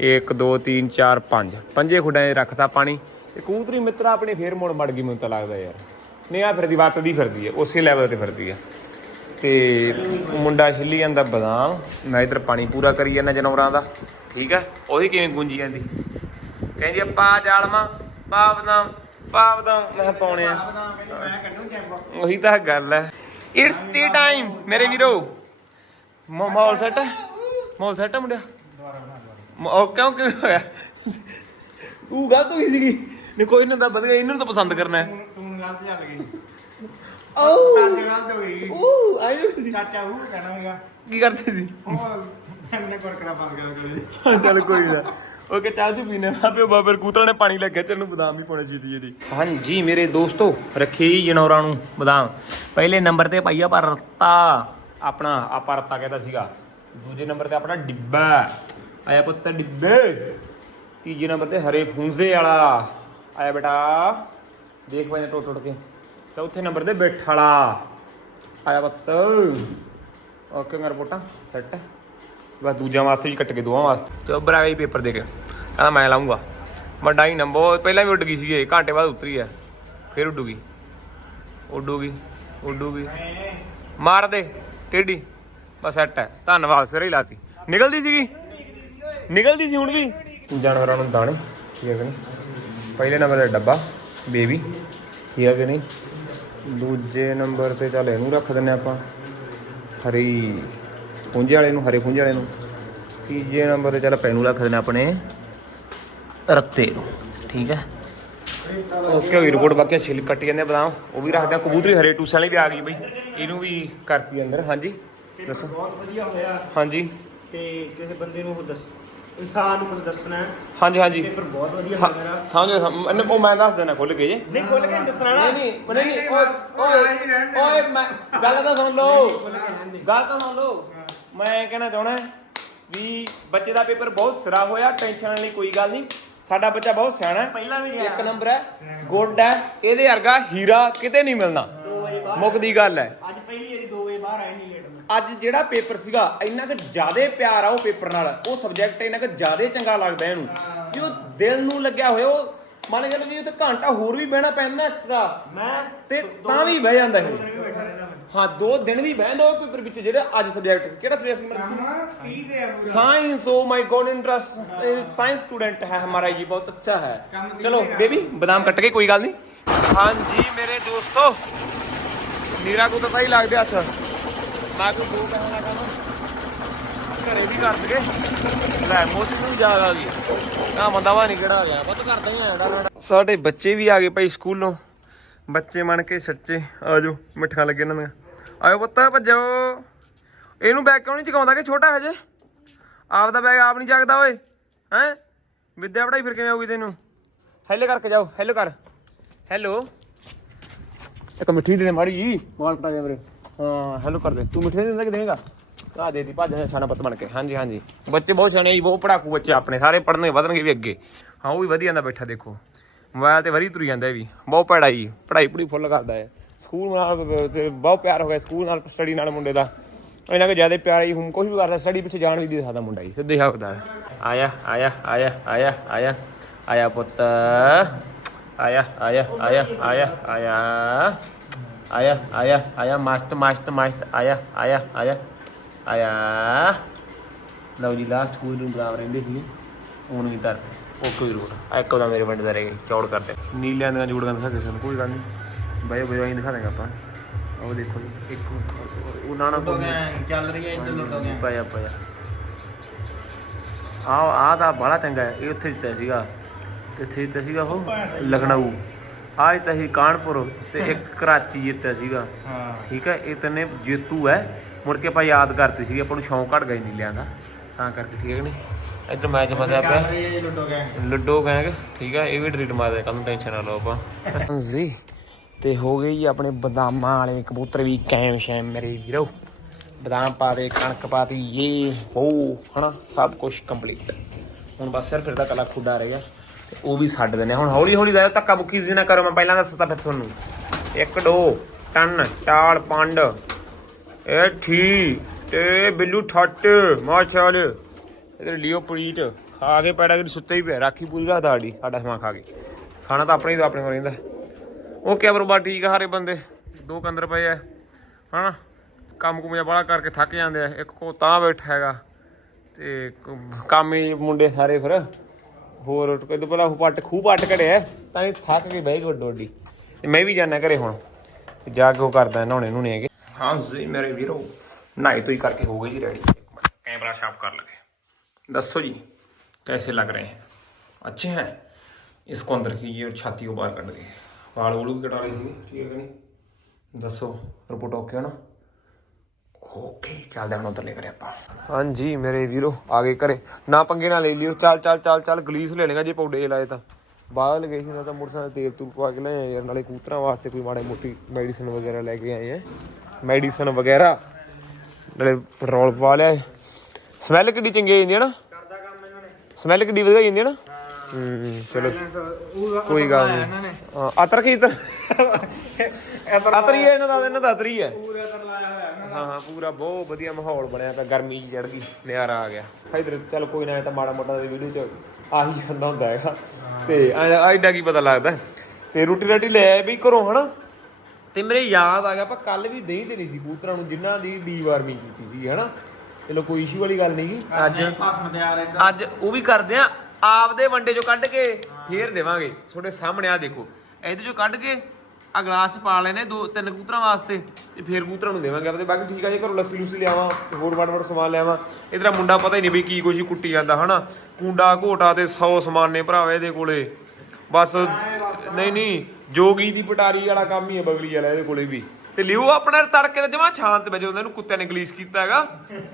1 2 3 4 5 ਪੰਜੇ ਖੁੱਡਾਂ 'ਚ ਰੱਖਤਾ ਪਾਣੀ। ਤੇ ਕੂਤਰੀ ਮਿੱਤਰਾ ਆਪਣੇ ਫੇਰ ਮੁੜ ਮੜ ਗਈ ਮੈਨੂੰ ਤਾਂ ਲੱਗਦਾ ਯਾਰ। ਨਹੀਂ ਆ ਫਿਰਦੀ ਵੱਤਦੀ ਫਿਰਦੀ ਹੈ ਉਸੇ ਲੈਵਲ ਤੇ ਫਿਰਦੀ ਹੈ ਤੇ ਮੁੰਡਾ ਛਿੱਲੀ ਜਾਂਦਾ ਬਦਾਮ। ਮੈਂ ਇਧਰ ਪਾਣੀ ਪੂਰਾ ਕਰੀ ਜਾਂਦਾ ਜਾਨਵਰਾਂ ਦਾ। ਠੀਕ ਹੈ ਉਹੀ ਕਿਵੇਂ ਗੁੰਜੀ ਜਾਂਦੀ। ਕਹਿੰਦੀ ਆ ਪਾ ਜਾਲਮਾ ਪਾ ਬਦਾਮ ਪਾ ਬਦਾਮ। ਮੈਂ ਪਾਉਣੇ ਆ। ਮੈਂ ਕੱਢੂ ਕੈਂਪ ਉਹੀ ਤਾਂ ਗੱਲ ਹੈ ਇਟਸ ਟੀ ਟਾਈਮ ਮੇਰੇ ਵੀਰੋ। ਮ- ਮਾਹੌਲ ਸੈਟ ਹੈ? ਮਾਹੌਲ ਸੈਟ ਹੈ ਮੁੰਡਿਆ? ਮ- ਉਹ ਕਿਉਂ ਕਿਉਂ ਹੋਇਆ? ਤੂੰ ਗਲਤ ਹੋਈ ਸੀਗੀ। ਨਹੀਂ ਕੋਈ ਨਾ ਤਾਂ ਵਧੀਆ ਇਹਨਾਂ ਨੂੰ ਤਾਂ ਪਸੰਦ ਕਰਨਾ ਹੈ। ਤੂੰ ਗਲਤ ਚੱਲ ਗਈ। ਓ ਤਾਂ ਗਲਤ ਹੋ ਗਈ। ਓ ਆਇਓ ਸੀ। ਚਾਚਾ ਉਹ ਕਹਿਣਾ ਹੈਗਾ ਕੀ ਕਰਦੇ ਸੀ? ਉਹ ਮੈਨੇ ਕਰਕਰਾ ਬੰਦ ਕਰ ਕਰ ਚੱਲ ਕੋਈ ਨਾ। ਓਕੇ ਚਾਹ ਜੀ ਪੀਨੇ ਆਪੇ ਬਾਬਰ ਕੂਤਰਾ ਨੇ ਪਾਣੀ ਲੱਗਿਆ ਤੇ ਇਹਨੂੰ ਬਦਾਮ ਵੀ ਪਾਉਣੇ ਚਾਹੀਦੀ ਇਹਦੀ ਹਾਂਜੀ ਮੇਰੇ ਦੋਸਤੋ ਰੱਖੀ ਜਨੌਰਾਂ ਨੂੰ ਬਦਾਮ। ਪਹਿਲੇ ਨੰਬਰ ਤੇ ਪਾਈਆ ਪਰ ਰੱਤਾ। ਆਪਣਾ ਆਪਾਂ ਰੱਤਾ ਕਹਿੰਦਾ ਸੀਗਾ। ਦੂਜੇ ਨੰਬਰ ਤੇ ਆਪਣਾ ਡਿੱਬਾ ਆਇਆ ਪੁੱਤ ਡਿੱਬੇ। ਤੀਜੇ ਨੰਬਰ ਤੇ ਹਰੇ ਫੂੰਜ਼ੇ ਵਾਲਾ। ਆਇਆ ਬੇਟਾ। ਦੇਖ ਭਾਈ ਟੁੱਟ ਟੁੱਟ ਕੇ। ਚੌਥੇ ਨੰਬਰ ਤੇ ਬੈਠ ਵਾਲਾ। ਆਇਆ ਪੁੱਤ। ਓਕੇ ਮੇਰਾ ਪੋਟਾ ਸੈੱਟ। ਬਸ ਦੂਜਿਆਂ ਵਾਸਤੇ ਵੀ ਕੱਟ ਕੇ, ਦੋਵਾਂ ਵਾਸਤੇ। ਚੋਬਰ ਆ ਗਈ ਪੇਪਰ ਦੇ ਕੇ। ਕਹਿੰਦਾ ਮੈਂ ਲਾਉਂਗਾ ਵੱਡਾ ਹੀ ਨੰਬਰ। ਪਹਿਲਾਂ ਵੀ ਉੱਡ ਗਈ ਸੀ ਇਹ ਘੰਟੇ ਬਾਅਦ ਉਤਰੀ ਹੈ ਫਿਰ ਉੱਡੂਗੀ। ਉੱਡੂਗੀ। ਉੱਡੂਗੀ। ਮਾਰ ਦੇ। ਟੇਢੀ ਬਸ ਸੈੱਟ ਹੈ। ਧੰਨਵਾਦ ਸਿਰੇ ਲਾਤੀ। ਨਿਕਲਦੀ ਸੀਗੀ? ਨਿਕਲਦੀ ਸੀ ਹੁਣ ਵੀ? ਜਾਨਵਰਾਂ ਨੂੰ ਦਾਣੇ, ਠੀਕ ਹੈ ਕਿ ਨਹੀਂ? ਪਹਿਲੇ ਨੰਬਰ ਤੇ ਡੱਬਾ, ਬੇਬੀ, ਠੀਕ ਹੈ ਕਿ ਨਹੀਂ? ਦੂਜੇ ਨੰਬਰ ਤੇ ਚੱਲ ਇਹਨੂੰ ਰੱਖ ਦਿੰਨੇ ਆਪਾਂ। ਹਰੀ ਪੁੰਜੇ ਵਾਲੇ ਨੂੰ, ਹਰੇ ਪੁੰਜੇ ਵਾਲੇ ਨੂੰ। ਤੀਜੇ ਨੰਬਰ ਤੇ ਚੱਲ ਪੈਨੂ ਰੱਖ ਦੇਣਾ ਆਪਣੇ। ਰੱਤੇ ਨੂੰ, ਠੀਕ ਹੈ? ਓਕੇ ਹੋਈ ਰਿਪੋਰਟ ਬਾਕੀ ਛਿਲ ਕੱਟ ਜਾਂਦੇ ਬਦਾਮ ਉਹ ਵੀ ਰੱਖਦੇ ਆ ਕਬੂਤਰੀ ਹਰੇ ਟੂਸਾਂ ਵਾਲੀ ਵੀ ਆ ਗਈ ਬਈ ਇਹਨੂੰ ਵੀ ਕਰਤੀ ਅੰਦਰ ਹਾਂਜੀ ਦੱਸੋ ਬਹੁਤ ਵਧੀਆ ਹੋਇਆ ਹਾਂਜੀ ਤੇ ਕਿਸੇ ਬੰਦੇ ਨੂੰ ਉਹ ਦੱਸ ਇਨਸਾਨ ਨੂੰ ਕੁਝ ਦੱਸਣਾ ਹੈ ਹਾਂਜੀ ਹਾਂਜੀ ਪੇਪਰ ਬਹੁਤ ਵਧੀਆ ਹੋਇਆ ਸਮਝ ਉਹ ਮੈਂ ਦੱਸ ਦੇਣਾ ਖੁੱਲ ਕੇ ਜੇ ਨਹੀਂ ਖੁੱਲ ਕੇ ਦੱਸਣਾ ਨਾ ਨਹੀਂ ਨਹੀਂ ਨਹੀਂ ਨਹੀਂ ਓਏ ਓਏ ਓਏ ਮੈਂ ਗੱਲ ਤਾਂ ਸੁਣ ਲਓ ਗੱਲ ਤਾਂ ਸੁਣ ਲਓ ਮੈਂ ਕਹਿਣਾ ਚਾਹਣਾ ਵੀ ਬੱਚੇ ਦਾ ਪੇਪਰ ਬਹੁਤ ਸਿਰਾ ਹੋਇਆ ਟੈਨਸ਼ਨ ਵਾਲੀ ਕੋਈ ਗੱਲ ਨਹੀਂ ਸਾਡਾ ਬੱਚਾ ਬਹੁਤ ਸਿਆਣਾ ਹੈ। ਪਹਿਲਾਂ ਵੀ ਇੱਕ ਨੰਬਰ ਹੈ ਗੁੱਡ ਹੈ। ਇਹਦੇ ਵਰਗਾ ਹੀਰਾ ਕਿਤੇ ਨਹੀਂ ਮਿਲਣਾ। ਮੁੱਕ ਦੀ ਗੱਲ ਹੈ। ਅੱਜ ਪਹਿਲੀ ਵਾਰੀ 2 ਵਜੇ ਬਾਹਰ ਆਏ ਨਹੀਂ ਲੇਟ ਅੱਜ ਜਿਹੜਾ ਪੇਪਰ ਸੀਗਾ ਇੰਨਾ ਕੁ ਜ਼ਿਆਦੇ ਪਿਆਰ ਆ ਉਹ ਪੇਪਰ ਨਾਲ। ਉਹ ਸਬਜੈਕਟ ਇੰਨਾ ਕੁ ਜ਼ਿਆਦੇ ਚੰਗਾ ਲੱਗਦਾ ਇਹਨੂੰ। ਕਿ ਉਹ ਦਿਲ ਨੂੰ ਲੱਗਿਆ ਹੋਇਆ ਉਹ ਮੰਨ ਕੇ ਵੀ ਉਹ ਤੇ ਘੰਟਾ ਹੋਰ ਵੀ ਬਹਿਣਾ ਪੈਂਦਾ ਐਕਸਟਰਾ ਮੈਂ ਤੇ ਤਾਂ ਵੀ ਬਹਿ ਜਾਂਦਾ ਇਹ। ਹਾਂ ਦੋ ਦਿਨ ਵੀ ਬਹਿੰਦਾ ਉਹ ਪੇਪਰ ਵਿੱਚ ਜਿਹੜਾ ਅੱਜ ਸਬਜੈਕਟ ਸੀ ਕਿਹੜਾ ਸਬਜੈਕਟ ਸੀ ਮੇਰਾ ਪੀਸ ਹੈ ਪੂਰਾ science oh my god interest science student है हमारा ये बहुत अच्छा है चलो बेबी बादाम कट के कोई गल नहीं हाँ जी मेरे दोस्तों नीरा को तो सही लगते हथ मैं कोई दो कहने लगा ना ਘਰੇ ਵੀ ਕਰ ਦਗੇ ਲੈ ਮੋਦੀ ਨੂੰ ਯਾਦ ਆ ਗਈ ਆ ਬੰਦਾ ਵਾ ਨਹੀਂ ਕਿਹੜਾ ਆ ਗਿਆ ਬਸ ਕਰਦਾ ਹੀ ਆ ਸਾਡੇ ਬੱਚੇ ਵੀ ਆ ਗਏ ਭਾਈ ਸਕੂਲੋਂ ਬੱਚੇ ਬਣ ਕੇ ਸੱਚੇ। ਆਜੋ ਮਿੱਠਾਂ ਲੱਗੇ ਇਹਨਾਂ ਦੀਆਂ। ਆਇਓ ਪੁੱਤ ਭੱਜੋ। ਇਹਨੂੰ ਬੈਗ ਕਿਉਂ ਨਹੀਂ ਚਕਾਉਂਦਾ ਕਿ ਛੋਟਾ ਹਜੇ? ਆਪਦਾ ਬੈਗ ਆਪ ਨਹੀਂ ਚੱਕਦਾ ਓਏ ਹੈ? ਵਿਦਿਆ ਪੜਾਈ ਫਿਰ ਕਿਵੇਂ ਆਊਗੀ ਤੈਨੂੰ? ਹੈਲੋ ਕਰਕੇ ਜਾਓ ਹੈਲੋ ਕਰ। ਹੈਲੋ ਇੱਕ ਮਿੱਠੀ ਦੇ ਦੇ ਮਾੜੀ ਜੀ ਮੋਬਾਈਲ ਪਟਾ ਜਾ ਮੇਰੇ ਹਾਂ ਹੈਲੋ ਕਰ ਦੇ। ਤੂੰ ਮਿੱਠੀ ਦਿੰਦਾ ਕਿ ਦੇਗਾ ਆ ਦੇ ਦੀ ਭੱਜ ਸਾਨਾ ਪਤ ਬਣ ਕੇ। ਹਾਂਜੀ ਹਾਂਜੀ। ਬੱਚੇ ਬਹੁਤ ਸਿਆਣੇ ਜੀ ਬਹੁਤ ਪੜਾਕੂ ਬੱਚੇ ਆਪਣੇ। ਸਾਰੇ ਪੜਨਗੇ ਵਧਣਗੇ ਵੀ ਅੱਗੇ। ਹਾਂ ਉਹ ਵੀ ਵਧੀਆ ਜਾਂਦਾ ਬੈਠਾ ਦੇਖੋ। ਮੋਬਾਈਲ ਤੇ ਵਰੀ ਤੁਰੀ ਜਾਂਦਾ ਇਹ ਵੀ ਬਹੁਤ ਪੜਾਈ ਪੜਾਈ ਪੂਰੀ ਫੁੱਲ ਕਰਦਾ ਹੈ ਸਕੂਲ ਨਾਲ ਤੇ ਬਹੁਤ ਪਿਆਰ ਹੋ ਗਿਆ ਸਕੂਲ ਨਾਲ ਸਟੱਡੀ ਨਾਲ ਮੁੰਡੇ ਦਾ ਇਹਨਾਂ ਕੋ ਜ਼ਿਆਦਾ ਪਿਆਰ ਹੀ ਹੁਣ ਕੁਝ ਵੀ ਕਰਦਾ ਸਟੱਡੀ ਪਿੱਛੇ ਜਾਣ ਵੀ ਦੇ ਸਕਦਾ ਮੁੰਡਾ ਹੀ ਸਿੱਧੇ ਹੱਕਦਾ ਆਇਆ ਆਇਆ ਆਇਆ ਆਇਆ ਆਇਆ ਆਇਆ ਪੁੱਤ ਆਇਆ ਆਇਆ ਆਇਆ ਆਇਆ ਆਇਆ ਆਇਆ ਆਇਆ ਆਇਆ ਮਸਤ ਮਸਤ ਮਸਤ ਆਇਆ ਆਇਆ ਆਇਆ ਆਇਆ ਲਓ ਜੀ ਲਾਸਟ ਸਕੂਲ ਨੂੰ ਬੁਲਾ ਰਹਿੰਦੇ ਸੀ ਹੁਣ ਵੀ ਤਰ ਉਹ ਕੋਈ ਰੋਡ ਆ ਇੱਕ ਉਹਦਾ ਮੇਰੇ ਪਿੰਡ ਦਾ ਰਹਿ ਗਈ ਚੌੜ ਕਰਦੇ ਨੀਲਿਆਂ ਦੀਆਂ ਜੂੜੀਆਂ ਦਿਖਾ ਕਿਸੇ ਨੂੰ। ਕੋਈ ਗੱਲ ਨਹੀਂ ਬਾਈ ਬਾਈ ਦਿਖਾ ਦਾਂਗੇ ਆਪਾਂ। ਉਹ ਦੇਖੋ ਜੀ, ਇੱਕ ਨਾਲ ਲੁੱਟੋ ਗੈਂਗ ਚੱਲ ਰਹੀ ਹੈ ਇੱਧਰ ਲੁੱਟੋ ਗੈਂਗ ਪਾਇਆ ਪਾਇਆ। ਆ ਆ ਤਾਂ ਬੜਾ ਚੰਗਾ ਹੈ। ਇਹ ਉੱਥੇ ਜਿੱਤਿਆ ਸੀਗਾ। ਇੱਥੇ ਜਿੱਤਿਆ ਸੀਗਾ ਉਹ ਲਖਨਊ। ਆ ਜਿੱਤਿਆ ਸੀ ਕਾਨਪੁਰ ਤੇ ਇੱਕ ਕਰਾਚੀ ਜਿੱਤਿਆ ਸੀਗਾ। ਹਾਂ। ਠੀਕ ਹੈ ਇਹ ਤਿੰਨੇ ਜੇਤੂ ਹੈ। ਮੁੜ ਕੇ ਆਪਾਂ ਯਾਦ ਕਰਤੇ ਸੀਗੇ ਆਪਾਂ ਨੂੰ ਸ਼ੌਂਕ ਘਟ ਗਈ ਨਹੀਂ ਲਿਆਂਦਾ ਤਾਂ ਕਰਕੇ ਠੀਕ ਹੈ ਕਿ ਨਹੀਂ? ਇੱਧਰ ਮੈਚ ਫਸਿਆ ਚੱਲ ਪਿਆ ਹੈ ਗੈਂਗ? ਲੁੱਡੋ ਗੈਂਗ ਠੀਕ ਹੈ ਇਹ ਵੀ ਡਿਲੀਟ ਮਾਰ ਦੇ ਕੱਲ ਟੈਨਸ਼ਨ ਨਾ ਲਓ ਆਪਾਂ। ਜੀ ਤੇ ਹੋ ਗਈ ਜੀ ਆਪਣੇ ਬਦਾਮਾਂ ਵਾਲੇ ਕਬੂਤਰ ਵੀ ਕੈਮ ਸ਼ੈਮ ਮੇਰੇ ਵੀਰੋ। ਬਦਾਮ ਪਾ ਦੇ ਕਣਕ ਪਾਤੀ ਇਹ ਉਹ ਹਨਾ ਸਭ ਕੁਝ ਕੰਪਲੀਟ ਹੁਣ ਬਸ ਸਿਰਫ ਇਹਦਾ ਕਲਾ ਖੁੱਡਾ ਰਹਿ ਗਿਆ। ਤੇ ਉਹ ਵੀ ਛੱਡ ਦਿੰਦੇ ਹਾਂ। ਹੁਣ ਹੌਲੀ ਹੌਲੀ ਦਾ ਧੱਕਾ ਮੁੱਕੀ ਜੀ ਨਾ ਕਰੋ ਮੈਂ ਪਹਿਲਾਂ ਦੱਸਤਾ ਫਿਰ ਤੁਹਾਨੂੰ। ਇੱਕ ਦੋ ਤਿੰਨ ਚਾਰ ਪੰਜ ਇਹ ਠੀ ਤੇ ਬਿੱਲੂ ਠੱਟ ਮਾਸ਼ਾਅੱਲਾ। ਇਧਰ ਲਿਓ ਪ੍ਰੀਤ ਖਾ ਕੇ ਪੈੜਾ ਕਿ ਸੁੱਤੇ ਹੀ ਪਿਆ। ਰਾਖੀ ਪੂਰੀ ਰਾਤ ਆੜੀ ਸਾਡਾ ਸਮਾਂ ਖਾ ਕੇ। ਖਾਣਾ ਤਾਂ ਆਪਣੇ ਹੀ ਆਪਣੇ ਕੋਲ ਰਹਿੰਦਾ। ਓਕੇ ਬਰੋਬਰ ਠੀਕ ਆ ਹਰੇ ਬੰਦੇ। ਦੋ ਕੰਦਰ ਪਏ ਆ। ਹਨਾ? ਕੰਮ ਕੁਮ ਜਿਹਾ ਬੜਾ ਕਰਕੇ ਥੱਕ ਜਾਂਦੇ ਆ। ਇੱਕ ਕੋ ਤਾਂ ਬੈਠਾ ਹੈਗਾ। ਤੇ ਕੰਮ ਹੀ ਮੁੰਡੇ ਸਾਰੇ ਫਿਰ। ਹੋਰ ਕਿਦੋਂ ਪਹਿਲਾਂ ਪੱਟ ਖੂਹ ਪੱਟ ਘੜਿਆ। ਤਾਂ ਇਹ ਥੱਕ ਕੇ ਬਹਿ ਗੋ ਡੋਡੀ ਤੇ ਮੈਂ ਵੀ ਜਾਣਾ ਘਰੇ ਹੁਣ। ਜਾ ਕੇ ਉਹ ਕਰਦਾ ਨਹਾਉਣੇ ਨੂੰ ਨਹੀਂ ਹੈਗੇ। ਹਾਂ ਜੀ ਮੇਰੇ ਵੀਰੋ। ਨਾਈ ਤੋਂ ਹੀ ਕਰਕੇ ਹੋ ਗਈ ਜੀ ਰੈਡੀ। ਕੈਮਰਾ ਸ਼ਾਪ ਕਰ ਲਗੇ दसो जी कैसे लग रहे हैं अच्छे हैं इसको अंदर कीजिए और छाती को बाहर कर लगे वाल वूल भी कटा रही थी ठीक है कि नहीं दसो रिपोर्ट ओके हो ना ਓਕੇ ਚੱਲਦੇ ਹੁਣ ਉੱਧਰ ਲੈ ਕਰੇ ਆਪਾਂ ਹਾਂਜੀ ਮੇਰੇ ਵੀਰੋ ਆ ਗਏ ਘਰੇ ਨਾ ਪੰਗੇ ਨਾ ਲੈ ਲਿਓ ਚੱਲ ਚੱਲ ਚੱਲ ਚੱਲ ਗਲੀਸ ਲੈ ਲੇਗਾ ਜੇ ਪੌਡੇ ਜਿਹੇ ਲਾਏ ਤਾਂ ਬਾਹਰ ਲਗੇ ਸੀ ਨਾ ਤਾਂ ਮੋਟਰਸਾਈਕਲ ਤੇਲ ਤੂਲ ਪਵਾ ਕੇ ਲਿਆਏ ਯਾਰ ਨਾਲੇ ਕੂਤਰਾਂ ਵਾਸਤੇ ਕੋਈ ਮਾੜੇ ਮੋਟੀ ਮੈਡੀਸਨ ਵਗੈਰਾ ਲੈ ਕੇ ਆਏ ਆ ਮੈਡੀਸਨ ਵਗੈਰਾ ਨਾਲੇ ਪੈਟਰੋਲ ਪਵਾ ਲਿਆ ਸਮੈਲ ਕਿੱਡੀ ਚੰਗੀ ਆ ਜਾਂਦੀ ਹੈ ਨਾ? ਸਮੈਲ ਕਿੱਡੀ ਵਧੀਆ ਜਾਂਦੀ ਹੈ ਨਾ? ਹੂੰ। ਚਲੋ। ਕੋਈ ਗੱਲ ਨਹੀਂ। ਹਾਂ ਅਤਰ ਕੀ ਤਾਂ ਅਤਰੀ ਹੈ ਇਹਨਾਂ ਦਾ ਇਹਨਾਂ ਦਾ ਅਤਰੀ ਹੈ ਪੂਰੇ ਅਸਰ ਲਾਇਆ ਹੋਇਆ ਨਾ ਹਾਂ ਹਾਂ ਪੂਰਾ ਬਹੁਤ ਵਧੀਆ ਮਾਹੌਲ ਬਣਿਆ ਪਿਆ ਗਰਮੀ ਜੀ ਚੜ ਗਈ ਨਿਆਰਾ ਆ ਗਿਆ। ਇਧਰ ਚੱਲ ਕੋਈ ਨਾ ਇਹ ਤਾਂ ਮਾੜਾ ਮੋਟਾ ਦੀ ਵੀਡੀਓ ਚ ਆਹੀ ਜਾਂਦਾ ਹੁੰਦਾ ਹੈਗਾ। ਤੇ ਐਡਾ ਕੀ ਪਤਾ ਲੱਗਦਾ। ਤੇ ਰੋਟੀ ਰਾਟੀ ਲੈ ਆਏ ਵੀ ਘਰੋਂ ਹਨਾ? ਤੇ ਮੇਰੇ ਯਾਦ ਆ ਗਿਆ ਆਪਾਂ ਕੱਲ ਵੀ ਦਹੀਂ ਦੇਣੀ ਸੀ ਕਬੂਤਰਾਂ ਨੂੰ ਜਿਨ੍ਹਾਂ ਦੀ ਡੀਵਾਰਮਿੰਗ ਕੀਤੀ ਸੀ ਹਨਾ? ਚਲੋ ਕੋਈ ਇਸ਼ੂ ਵਾਲੀ ਗੱਲ ਨਹੀਂ ਅੱਜ ਭਾਸ਼ਣ ਤਿਆਰ ਹੈ ਅੱਜ ਉਹ ਵੀ ਕਰਦੇ ਆ ਆਪਦੇ ਵੰਡੇ ਚੋਂ ਕੱਢ ਕੇ ਫੇਰ ਦੇਵਾਂਗੇ। ਤੁਹਾਡੇ ਸਾਹਮਣੇ ਆ ਦੇਖੋ ਇਹਦੇ ਚੋਂ ਕੱਢ ਕੇ ਆ ਗਲਾਸ 'ਚ ਪਾ ਲੈਨੇ ਦੋ ਤਿੰਨ ਕਬੂਤਰਾਂ ਵਾਸਤੇ ਤੇ ਫੇਰ ਕਬੂਤਰਾਂ ਨੂੰ ਦੇਵਾਂਗੇ ਆਪਦੇ। ਬਾਕੀ ਠੀਕ ਆ ਜੇ ਘਰੋਂ ਲੱਸੀ ਲੁੱਸੀ ਲਿਆਵਾਂ ਤੇ ਹੋਰ ਵੜ ਵੜ ਸਮਾਨ ਲਿਆਵਾਂ ਇਧਰ ਮੁੰਡਾ ਪਤਾ ਹੀ ਨਹੀਂ ਵੀ ਕੀ ਹੀ ਕੁੱਟੀ ਜਾਂਦਾ ਹਨਾ? ਕੁੰਡਾ ਘੋਟਾ ਤੇ 100 ਸਮਾਨ ਨੇ ਭਰਾਵਾ ਇਹਦੇ ਕੋਲੇ। ਬਸ ਨਹੀਂ ਨਹੀਂ ਜੋਗੀ ਦੀ ਪਟਾਰੀ ਵਾਲਾ ਕੰਮ ਹੀ ਹੈ ਬਗਲੀ ਵਾਲਾ ਇਹਦੇ ਕੋਲੇ ਵੀ। ਤੇ ਲਿਓ ਆਪਣਾ ਤੜਕੇ ਦਾ ਜਮਾ ਸ਼ਾਂਤ ਵਜੇ ਉਹਨੂੰ ਕੁੱਤਿਆਂ ਨੇ ਗਲੀਸ ਕੀਤਾ ਹੈਗਾ।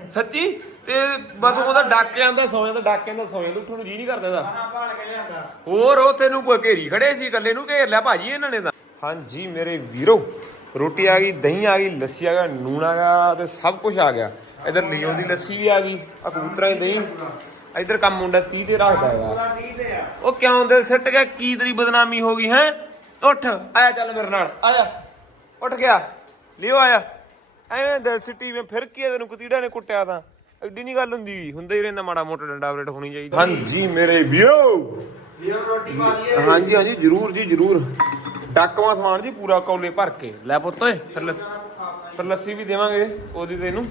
ਸੱਚੀ? ਤੇ ਬਸ ਉਹਦਾ ਡੱਕ ਜਾਂਦਾ ਸੌ ਜਾਂਦਾ ਡੱਕ ਜਾਂਦਾ ਸੌ ਜਾਂਦਾ ਉੱਠਣ ਨੂੰ ਜੀ ਨਹੀਂ ਕਰਦਾ ਇਹਦਾ। ਖਾਣਾ ਭਾਲ ਕੇ ਲਿਆਂਦਾ। ਹੋਰ ਉਹ ਤੈਨੂੰ ਕੋਈ ਘੇਰੀ ਖੜੇ ਸੀ ਇਕੱਲੇ ਨੂੰ ਘੇਰ ਲਿਆ ਭਾਜੀ ਇਹਨਾਂ ਨੇ ਤਾਂ। ਹਾਂਜੀ ਮੇਰੇ ਵੀਰੋ ਰੋਟੀ ਆ ਗਈ ਦਹੀਂ ਆ ਗਈ ਲੱਸੀ ਆ ਗਿਆ ਨੂਣ ਆ ਗਿਆ ਤੇ ਸਭ ਕੁਝ ਆ ਗਿਆ। ਇਧਰ ਲਿਓ ਦੀ ਲੱਸੀ ਵੀ ਆ ਗਈ ਆ ਕਬੂਤਰਾਂ ਦੀ ਦਹੀਂ। ਇਧਰ ਕੰਮ ਮੁੰਡਾ 30 ਤੇ ਰੱਖਦਾ ਹੈਗਾ। ਪੂਰਾ 30 ਤੇ ਆ। ਉਹ ਕਿਉਂ ਦਿਲ ਸਿੱਟ ਗਿਆ? ਕੀ ਤੇਰੀ ਬਦਨਾਮੀ ਹੋ ਗਈ ਹੈ? ਉੱਠ ਆਇਆ ਚੱਲ ਮੇਰੇ ਨਾਲ ਆਇਆ। ਉੱਠ ਗਿਆ। ਲਿਓ ਆਇਆ। ਐਵੇਂ ਦਿਲ ਸਿੱਟੀ ਮੈਂ ਫਿਰ ਕੀ ਆ ਤੈਨੂੰ ਕੁਤੀੜਾ ਨੇ ਕੁੱਟਿਆ ਤਾਂ। ਐਡੀ ਨਹੀਂ ਗੱਲ ਹੁੰਦੀ। ਹੁੰਦਾ ਹੀ ਰਹਿੰਦਾ ਮਾੜਾ ਮੋਟਾ ਡੰਡਾ ਬਰੇਟ ਹੋਣੀ ਚਾਹੀਦੀ। ਹਾਂਜੀ ਮੇਰੇ ਵੀਰੋ। ਵੀਰ ਰੋਟੀ ਪਾ ਲਈਏ। ਹਾਂਜੀ ਹਾਂਜੀ ਜਰੂਰ ਜੀ ਜਰੂਰ। ਡਾਕਵਾ ਸਮਾਨ ਜੀ ਪੂਰਾ ਕੌਲੇ ਭਰ ਕੇ। ਲੈ ਪੁੱਤ ਓਏ ਫਿਰ ਲੱਸੀ ਫਿਰ ਲੱਸੀ ਵੀ ਦੇਵਾਂਗੇ ਉਹਦੀ ਤੈਨੂੰ।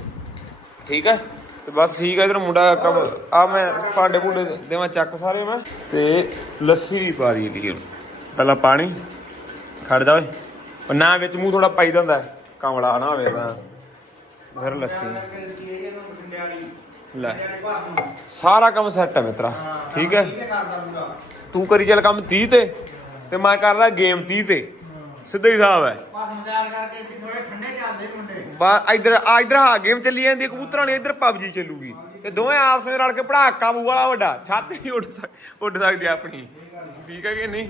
ਠੀਕ ਹੈ ਤੇ ਬਸ ਠੀਕ ਹੈ ਇਧਰ ਮੁੰਡਾ ਕੰਮ ਆ ਮੈਂ ਭਾਂਡੇ ਭੂੰਡੇ ਦੇਵਾਂ ਚੱਕ ਸਾਰੇ ਮੈਂ। ਤੇ ਲੱਸੀ ਵੀ ਪਾ ਦੀ ਦੀ ਪਹਿਲਾਂ ਪਾਣੀ। ਖੜ ਜਾ ਓਏ। ਉਹ ਨਾ ਵਿੱਚ ਮੂੰਹ ਥੋੜਾ ਪਾਈ ਹੁੰਦਾ ਹੈ, ਕਮਲਾ ਨਾ ਹੋਵੇ ਤਾਂ। ਫਿਰ ਲੱਸੀ। ਲੈ। ਸਾਰਾ ਕੰਮ ਸੈੱਟ ਹੈ ਮਿੱਤਰਾ। ਠੀਕ ਹੈ। ਤੂੰ ਕਰੀ ਚੱਲ ਕੰਮ 30 ਤੇ ਤੇ ਮੈਂ ਕਰਦਾ ਗੇਮ 30 ਤੇ। ਸਿੱਧਾ ਹੀ ਹਿਸਾਬ ਹੈ। ਬਾ ਇਧਰ ਆ ਇਧਰ ਹਾਂ ਗੇਮ ਚੱਲੀ ਜਾਂਦੀ ਹੈ, ਕਬੂਤਰਾਂ ਵਾਲੀ ਇਧਰ ਪਬਜੀ ਚੱਲੂਗੀ। ਤੇ ਦੋਵੇਂ ਆਪਸ ਵਿੱਚ ਰਲ ਕੇ ਪੜਾਕਾ ਬੂ ਵਾਲਾ ਵੱਡਾ। ਛੱਤ ਨਹੀਂ ਉੱਡ ਸਕ ਉੱਡ ਸਕਦੀ ਆਪਣੀ। ਠੀਕ ਹੈ ਕਿ ਨਹੀਂ?